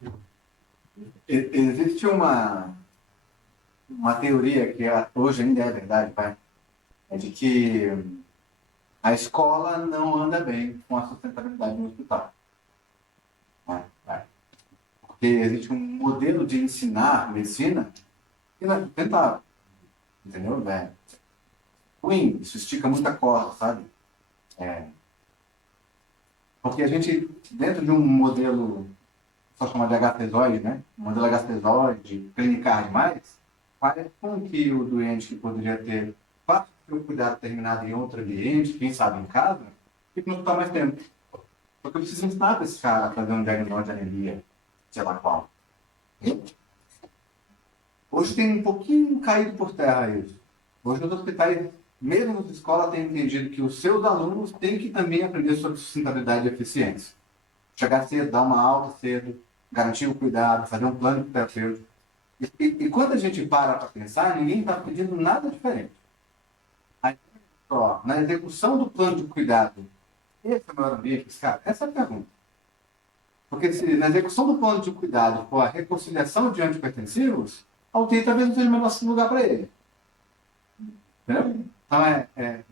Né? Existe uma teoria que hoje ainda é verdade, pai, é de que a escola não anda bem com a sustentabilidade no hospital. Porque existe um modelo de ensinar medicina que não tenta, entendeu? Ruim, isso estica muita corda, sabe? Porque a gente, dentro de um modelo, só chamar de HCSOide, né? Um modelo HCSOide, clinicar demais, faz com que o doente que poderia ter fácil o cuidado terminado em outro ambiente, quem sabe em casa, fique no hospital mais tempo. Porque eu preciso ensinar para esse cara a fazer um diagnóstico de anemia, sei lá qual. Hoje tem um pouquinho caído por terra isso. Hoje os hospitais, mesmo nas escolas, têm entendido que os seus alunos têm que também aprender sobre sustentabilidade e eficiência. Chegar cedo, dar uma aula cedo, garantir o cuidado, fazer um plano terapêutico. E quando a gente para pensar, ninguém está pedindo nada diferente. Aí, só, na execução do plano de cuidado, esse é o maior ambiente, cara? Essa é a pergunta. Porque se na execução do plano de cuidado for a reconciliação de antipertensivos, a UTI talvez não seja o melhor lugar para ele. Entendeu? Então é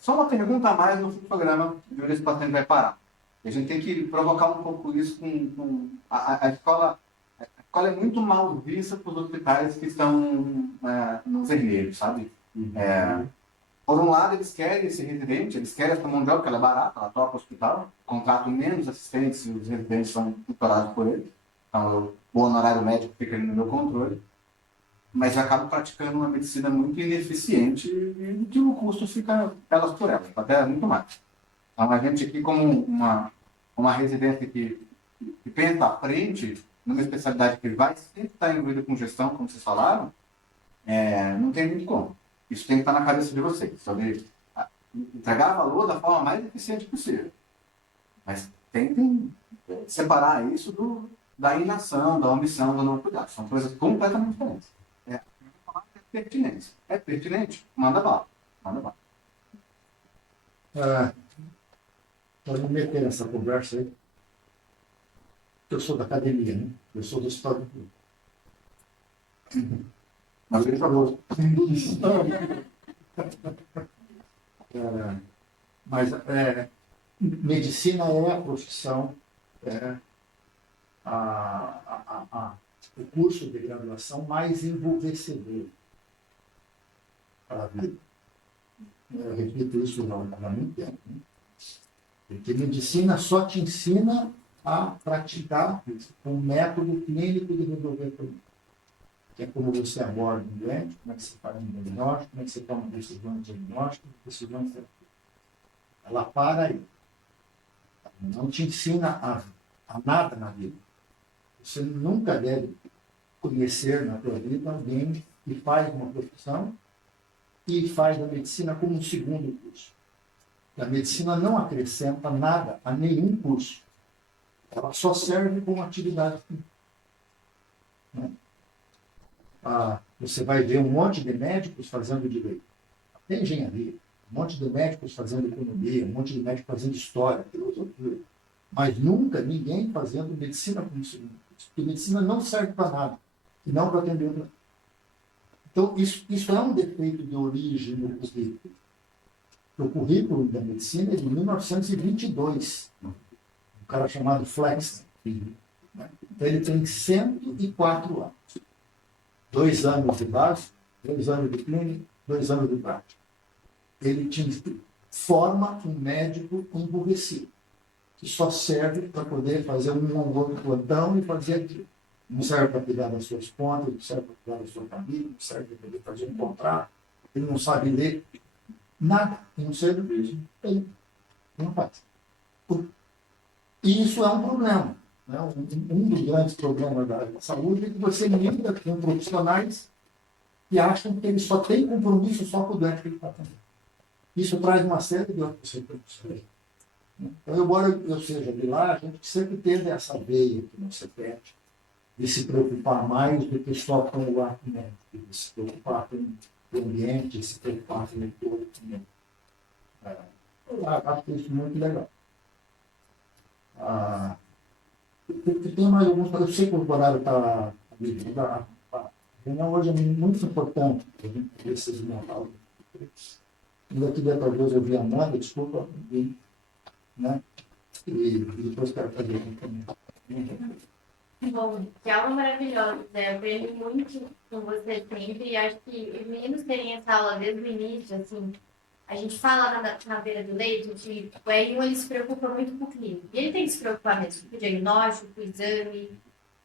só uma pergunta a mais no programa de onde esse paciente vai parar. E a gente tem que provocar um pouco isso com a escola. A escola é muito mal vista para os hospitais que estão no vermelho, sabe? Por um lado, eles querem esse residente, eles querem essa mão de obra, porque ela é barata, ela toca o hospital, contratam menos assistentes e os residentes são tutorados por eles. Então, o honorário médico fica ali no meu controle. mas acabam praticando uma medicina muito ineficiente e que o custo fica elas por elas, até muito mais. Então, a gente aqui, como uma residência que pensa à frente, numa especialidade que vai sempre estar envolvida com gestão, como vocês falaram, não tem muito como. Isso tem que estar na cabeça de vocês, sobre entregar valor da forma mais eficiente possível. Mas tentem separar isso da inação, da omissão, do não cuidado. São coisas completamente diferentes. Pertinência. É pertinente? Manda bala. Manda bala. Para não meter nessa conversa aí, eu sou da academia, né? Eu sou do Estado Público. Mas ele falou. Mas medicina é a profissão, o curso de graduação mais envolvecedor para a vida. Eu repito isso há muito tempo. Né? Porque medicina só te ensina a praticar um método clínico de resolver problemas. Que é como você aborda um doente, como é que você faz um diagnóstico, como é que você toma decisões de diagnóstico, decisões de... Ela para aí. Não te ensina a nada na vida. Você nunca deve conhecer na tua vida alguém que faz uma profissão e faz a medicina como um segundo curso. A medicina não acrescenta nada a nenhum curso. Ela só serve como atividade. Né? Você vai ver um monte de médicos fazendo direito. Tem engenharia, um monte de médicos fazendo economia, um monte de médicos fazendo história, filosofia. Mas nunca ninguém fazendo medicina como segundo curso. Porque medicina não serve para nada, e não para atender outra. Então, isso é um defeito de origem no currículo. O currículo da medicina é de 1922. Um cara chamado Flexner. Então, ele tem 104 anos. 2 anos de base, 2 anos de clínica, 2 anos de prática. Ele forma um médico emburrecido, que só serve para poder fazer um outro plantão e fazer aquilo. Não serve para cuidar das suas contas, não serve para cuidar da sua família, não serve para poder fazer um contrato, ele não sabe ler nada, não serve, ele não faz. E isso é um problema. Né? Um dos grandes problemas da saúde é que você lida com profissionais que acham que eles só têm compromisso só com o doente que ele está tendo. Isso traz uma série de outras repercussões. Então, embora eu seja de lá, a gente sempre teve essa veia que não se perde, de se preocupar mais do que só com o ato médico, de se preocupar com o ambiente, de se preocupar com o todo também. Eu acho isso muito legal. Tem mais alguns, eu sei que o horário está. A reunião hoje é muito importante para a gente poder se desmontar. Ainda queria talvez ouvir a Amanda, desculpa, né? E depois quero fazer aqui também. Bom, que aula maravilhosa, Zé. Eu aprendo muito com você sempre e acho que os meninos terem essa aula desde o início, assim, a gente fala na beira do leito que o R1 ele se preocupa muito com o clínico. E ele tem que se preocupar mesmo com o diagnóstico, com o exame,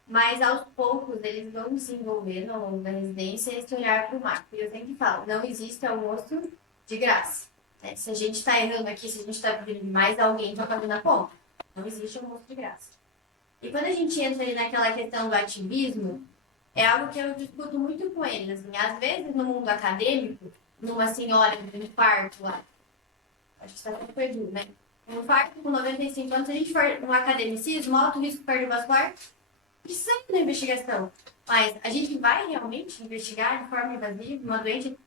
mas aos poucos eles vão desenvolvendo ao longo da residência esse olhar para o macro. E eu sempre falo, não existe almoço de graça. Né? Se a gente está errando aqui, se a gente está pedindo mais, alguém está pagando a conta. Não existe almoço de graça. E quando a gente entra ali naquela questão do ativismo, é algo que eu discuto muito com eles. Assim, às vezes, no mundo acadêmico, numa senhora de um parto lá, acho que está tudo perdido, né? Um parto com 95 anos, se a gente for um academicismo, alto risco cardiovascular, precisa da investigação. Mas a gente vai realmente investigar de forma invasiva uma doente?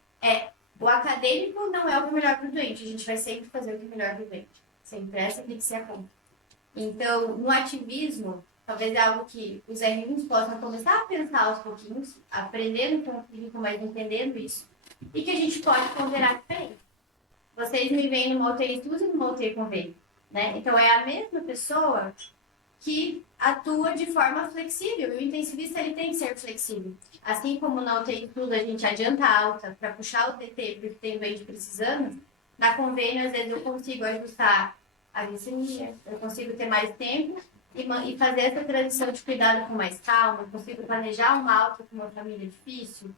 O acadêmico não é o que é melhor para o doente, a gente vai sempre fazer o que é melhor para o doente. Sempre essa tem que ser a conta. Então, no ativismo, talvez é algo que os R1s possam começar a pensar aos pouquinhos, aprendendo com o clínico, mas entendendo isso, e que a gente pode ponderar diferente. Vocês me veem numa UTI SUS e numa UTI convênio, né? Então, é a mesma pessoa que atua de forma flexível, e o intensivista ele tem que ser flexível. Assim como na UTI SUS a gente adianta a alta para puxar o TT porque tem doente precisando, na convênio, às vezes, eu consigo ajustar a glicemia, eu consigo ter mais tempo e fazer essa transição de cuidado com mais calma, eu consigo planejar uma alta com uma família difícil,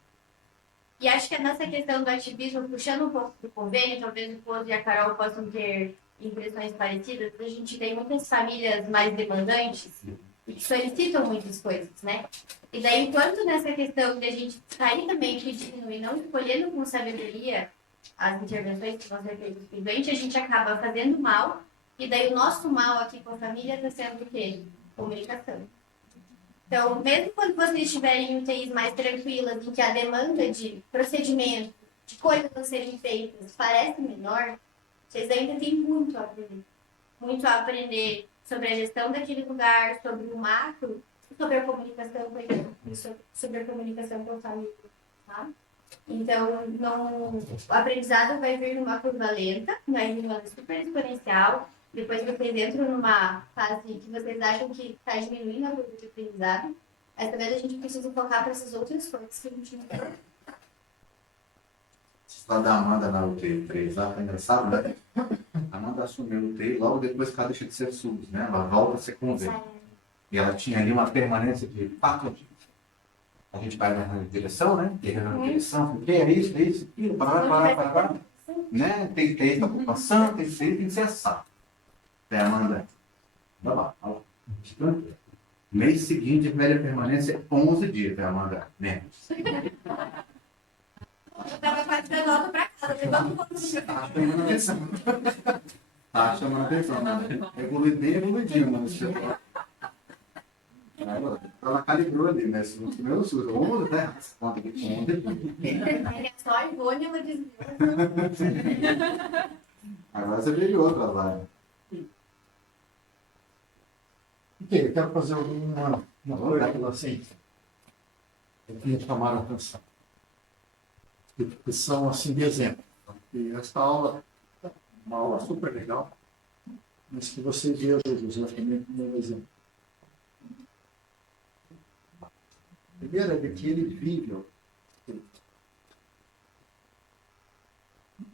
E acho que nessa questão do ativismo, puxando um pouco do convênio, talvez o Pouso e a Carol possam ter impressões parecidas, a gente tem muitas famílias mais demandantes e que solicitam muitas coisas, né? E daí, enquanto nessa questão de a gente sair também pedindo e não escolhendo com sabedoria as intervenções que vão ser feitas por doente, a gente acaba fazendo mal, e daí o nosso mal aqui com a família está sendo o quê? Comunicação. Então, mesmo quando vocês estiverem em UTIs mais tranquilas, em que a demanda de procedimento, de coisas a serem feitas, parece menor, vocês ainda têm muito a aprender. Muito a aprender sobre a gestão daquele lugar, sobre o macro, sobre a comunicação com a equipe, sobre a comunicação com a família. Tá? Então, o aprendizado vai vir numa curva lenta, vai vir numa super exponencial. Depois vocês entram numa fase que vocês acham que está diminuindo a curva de aprendizado. Mas talvez a gente precise focar para essas outras coisas que a gente não tem. Lá da Amanda na UTI 3, lá, tá engraçado, né? A Amanda assumiu o UTI logo depois que ela deixa de ser SUS, né? Ela volta a ser convênio. E ela tinha ali uma permanência de 4 dias. A gente vai na direção, né? E na direção, o que é isso, aquilo, parará. Né? Tem que ter isso na população, tem que ser assado. Até a Amanda, vai lá. Mês seguinte, média permanência, 11 dias, né, Amanda? Menos. Eu tava quase dando volta pra casa, pegando Tá chamando atenção. Tá chamando atenção. Evoluiu bem evoluidinho, mas ela calibrou ali, né? Se não tiver o SUS, 11, né? Conta aqui, 11. É só a Ivone, ela desviou. Agora você veio de outra lá. Ok, eu quero fazer uma coisa assim. Eu queria chamar a atenção. Que são assim de exemplo. E esta aula é uma aula super legal, mas que você vejam o José também como um exemplo. Primeiro é de que ele vive.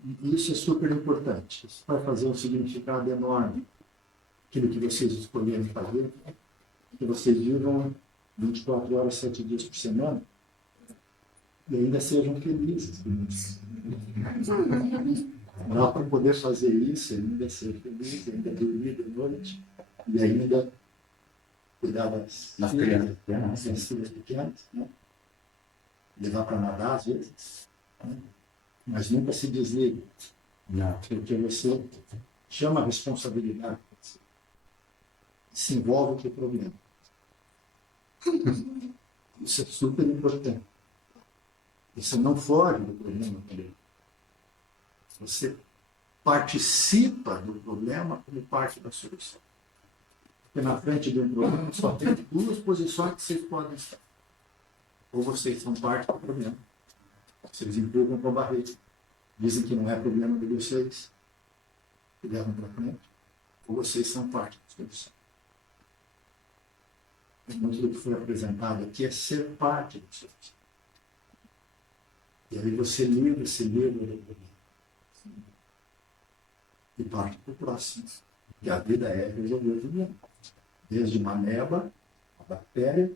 E isso é super importante. Isso vai fazer um significado enorme. Aquilo que vocês escolherem fazer, que vocês vivam 24 horas, 7 dias por semana, e ainda sejam felizes. Dá para poder fazer isso, ainda ser feliz, ainda dormir de noite, e ainda cuidar das filhas pequenas, né? Levar para nadar às vezes, né? Mas nunca se desligue, porque você chama a responsabilidade, se envolve com o problema. Isso é super importante. Você não foge do problema também. Você participa do problema como parte da solução. Porque na frente de um problema só tem 2 posições que vocês podem estar. Ou vocês são parte do problema. Vocês empurram com a barreira. Dizem que não é problema de vocês. E levam para frente. Ou vocês são parte da solução. Muito do que foi apresentado aqui é ser parte da solução. E aí você livra esse livro do problema. E parte para o próximo. E a vida é resolver o problema. Desde uma ameba, uma bactéria,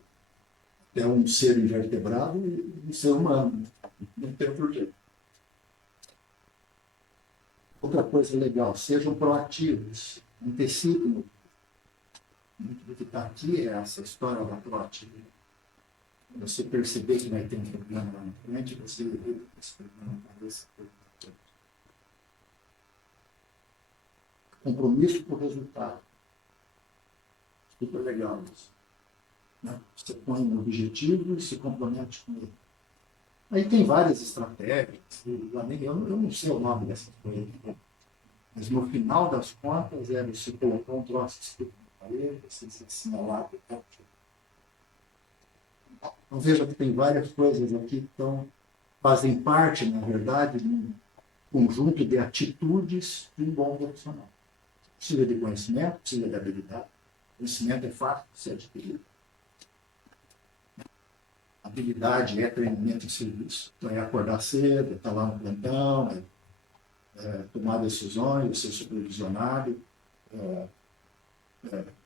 até um ser invertebrado e um ser humano. Não tem porquê. Outra coisa legal, sejam proativos, antecipem. Muito do que está aqui é essa história da proatividade. Você perceber que vai ter um problema lá na frente, você evita esse problema. Compromisso com o resultado. Super legal isso. Né? Você põe um objetivo e se compromete com ele. Aí tem várias estratégias. Eu não sei o nome dessas coisas. Mas no final das contas, você colocar um troço escrito na parede, você se assinalar. Então veja que tem várias coisas aqui que fazem parte, na verdade, de um conjunto de atitudes de um bom profissional. Precisa de conhecimento, precisa de habilidade. Conhecimento é fácil de ser adquirido. Habilidade é treinamento em serviço. Então é acordar cedo, é estar lá no plantão, tomar decisões, ser supervisionado,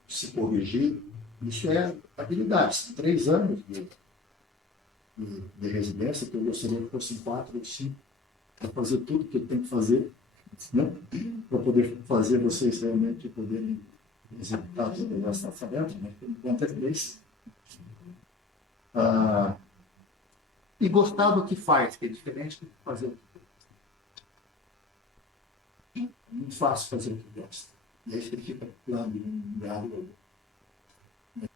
se corrigir. Isso é habilidade. 3 anos de residência, que eu gostaria que fossem 4 ou 5, para fazer tudo que eu tenho que fazer, né? Para poder fazer vocês realmente poderem executar toda essa tarefa, né? Por enquanto é 3. E gostar do que faz, que é diferente de fazer o que gosta. É muito fácil fazer o que gosta. E aí você fica plano de um lado.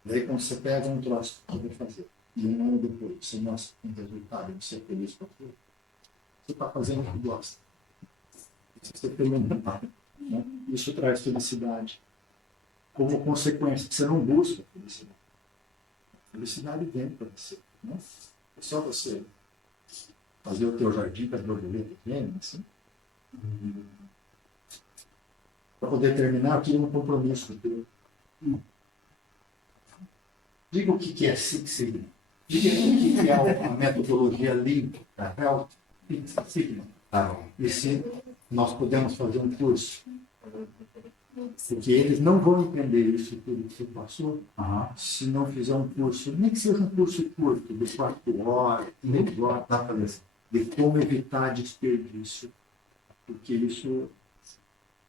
Daí quando você pega um troço para poder fazer, e um ano depois você mostra um resultado e você é feliz com aquilo, você está fazendo o que gosta. Você termina, né? Isso traz felicidade. Como consequência, você não busca felicidade. A felicidade vem para você. Né? É só você fazer o teu jardim para as borboletas vêm, assim. Para poder terminar, aqui um compromisso teu. Diga o que é Six Sigma. Diga o que é a metodologia Lean da Health Six Sigma. Tá. E se nós podemos fazer um curso, porque eles não vão entender isso tudo que você passou, se não fizer um curso, nem que seja um curso curto, de 4 horas, 3 horas, de como evitar desperdício, porque isso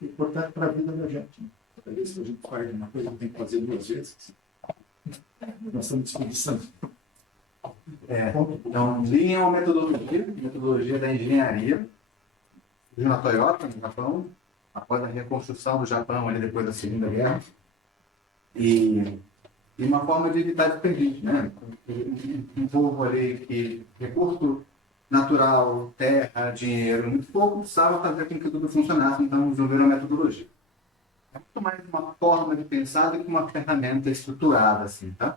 é importante para a vida da gente. Né? Às vezes a gente faz uma coisa que tem que fazer 2 vezes. Nós estamos desperdiçando. Então, Lean é uma metodologia da engenharia, na Toyota, no Japão, após a reconstrução do Japão, ali depois da Segunda Guerra, e uma forma de evitar desperdício, né? Um povo ali que recurso natural, terra, dinheiro, muito pouco, precisava fazer com que tudo funcionasse, então desenvolveram a metodologia. É muito mais uma forma de pensar do que uma ferramenta estruturada, assim, tá?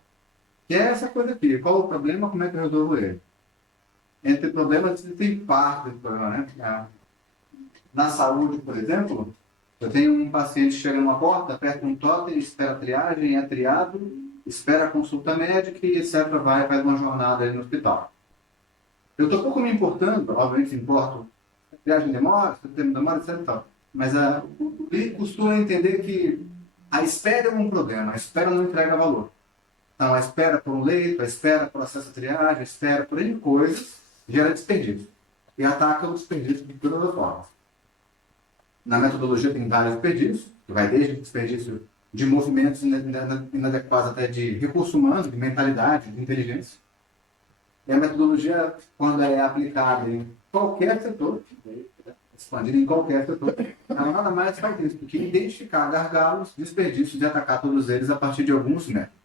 Que é essa coisa aqui, qual o problema, como é que eu resolvo ele? Entre problemas, tem parte do problema, né? Na saúde, por exemplo, eu tenho um paciente que chega numa porta, aperta um totem, espera a triagem, é triado, espera a consulta médica e etc. Vai uma jornada aí no hospital. Eu estou pouco me importando, obviamente importo, a triagem demora, o tempo demora, etc. Mas ele costuma entender que a espera é um problema, a espera não entrega valor. Então, a espera por um leito, a espera por acesso à triagem, a espera por N coisas, gera desperdício. E ataca o desperdício de todas as formas. Na metodologia tem vários desperdícios, que vai desde desperdício de movimentos inadequados até de recurso humano, de mentalidade, de inteligência. E a metodologia, quando é aplicada em qualquer setor, expandida em qualquer setor, ela nada mais faz isso, porque identificar gargalos, desperdícios e atacar todos eles a partir de alguns métodos.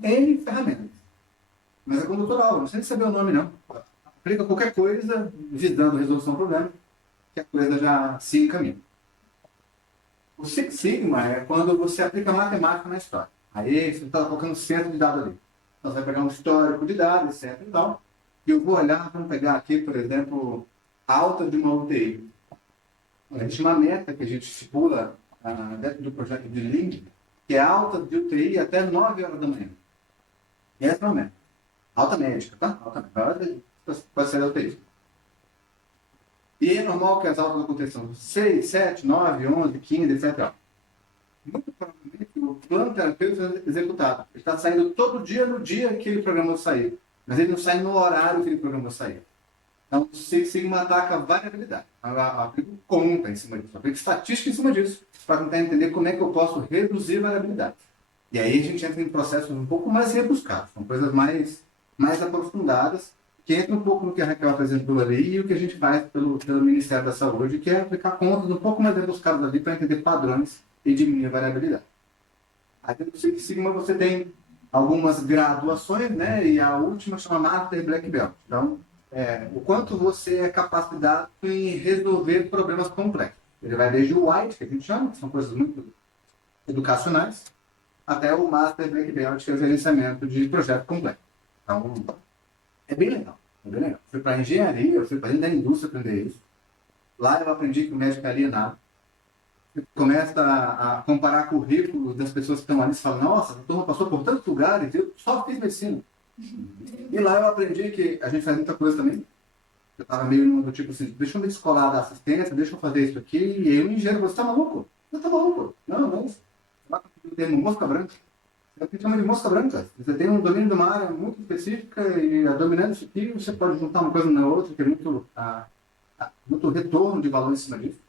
N ferramentas. Mas é condutoral, não sei saber o nome não. Aplica qualquer coisa visando resolução do problema, que a coisa já se encaminha. O Six Sigma é quando você aplica matemática na história. Aí você está colocando centro de dados ali. Então você vai pegar um histórico de dados, etc. e tal. E eu vou olhar, vamos pegar aqui, por exemplo, a alta de uma UTI. Existe uma meta que a gente estipula dentro do projeto de Lean, que é alta de UTI até 9 horas da manhã. E essa é uma meta. Alta médica, tá? Alta médica. Pode ser da UTI. E é normal que as altas aconteçam 6, 7, 9, 11, 15, etc. Muito provavelmente o plano terapêutico é executado. Ele está saindo todo dia no dia que ele programou sair. Mas ele não sai no horário que ele programou sair. Então, o Six Sigma ataca a variabilidade. Aplica conta em cima disso, aplica estatística em cima disso, para tentar entender como é que eu posso reduzir a variabilidade. E aí a gente entra em processos um pouco mais rebuscados, são coisas mais aprofundadas, que entra um pouco no que a Raquel apresentou ali e o que a gente faz pelo Ministério da Saúde, que é aplicar contas um pouco mais rebuscadas ali para entender padrões e diminuir a variabilidade. Aí no Six Sigma você tem algumas graduações, né? E a última chama Master Black Belt. Então, o quanto você é capacitado em resolver problemas complexos. Ele vai desde o White, que a gente chama, que são coisas muito educacionais, até o Master Black Belt, que é o gerenciamento de projeto complexo. Então, é bem legal. É bem legal. Fui para engenharia, eu fui para dentro da indústria aprender isso. Lá eu aprendi que o médico é alienado. Começa a comparar currículos das pessoas que estão ali e fala, nossa, a turma passou por tantos lugares, eu só fiz medicina. E lá eu aprendi que a gente faz muita coisa também. Eu estava meio do tipo assim, deixa eu me descolar da assistência, deixa eu fazer isso aqui. E aí o engenheiro, você está maluco? Você está maluco? Não, mas lá tem o termo mosca branca. É o que chama de mosca branca. Você tem um domínio de uma área muito específica e dominando isso aqui, você pode juntar uma coisa na outra, que é muito retorno de valor em cima disso.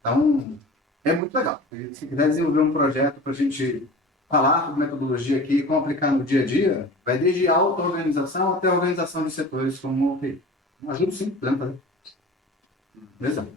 Então, é muito legal. E se quiser desenvolver um projeto para a gente falar sobre metodologia aqui e como aplicar no dia a dia, vai desde auto-organização até organização de setores como o TI. Ajuda sim, podemos fazer. Beleza?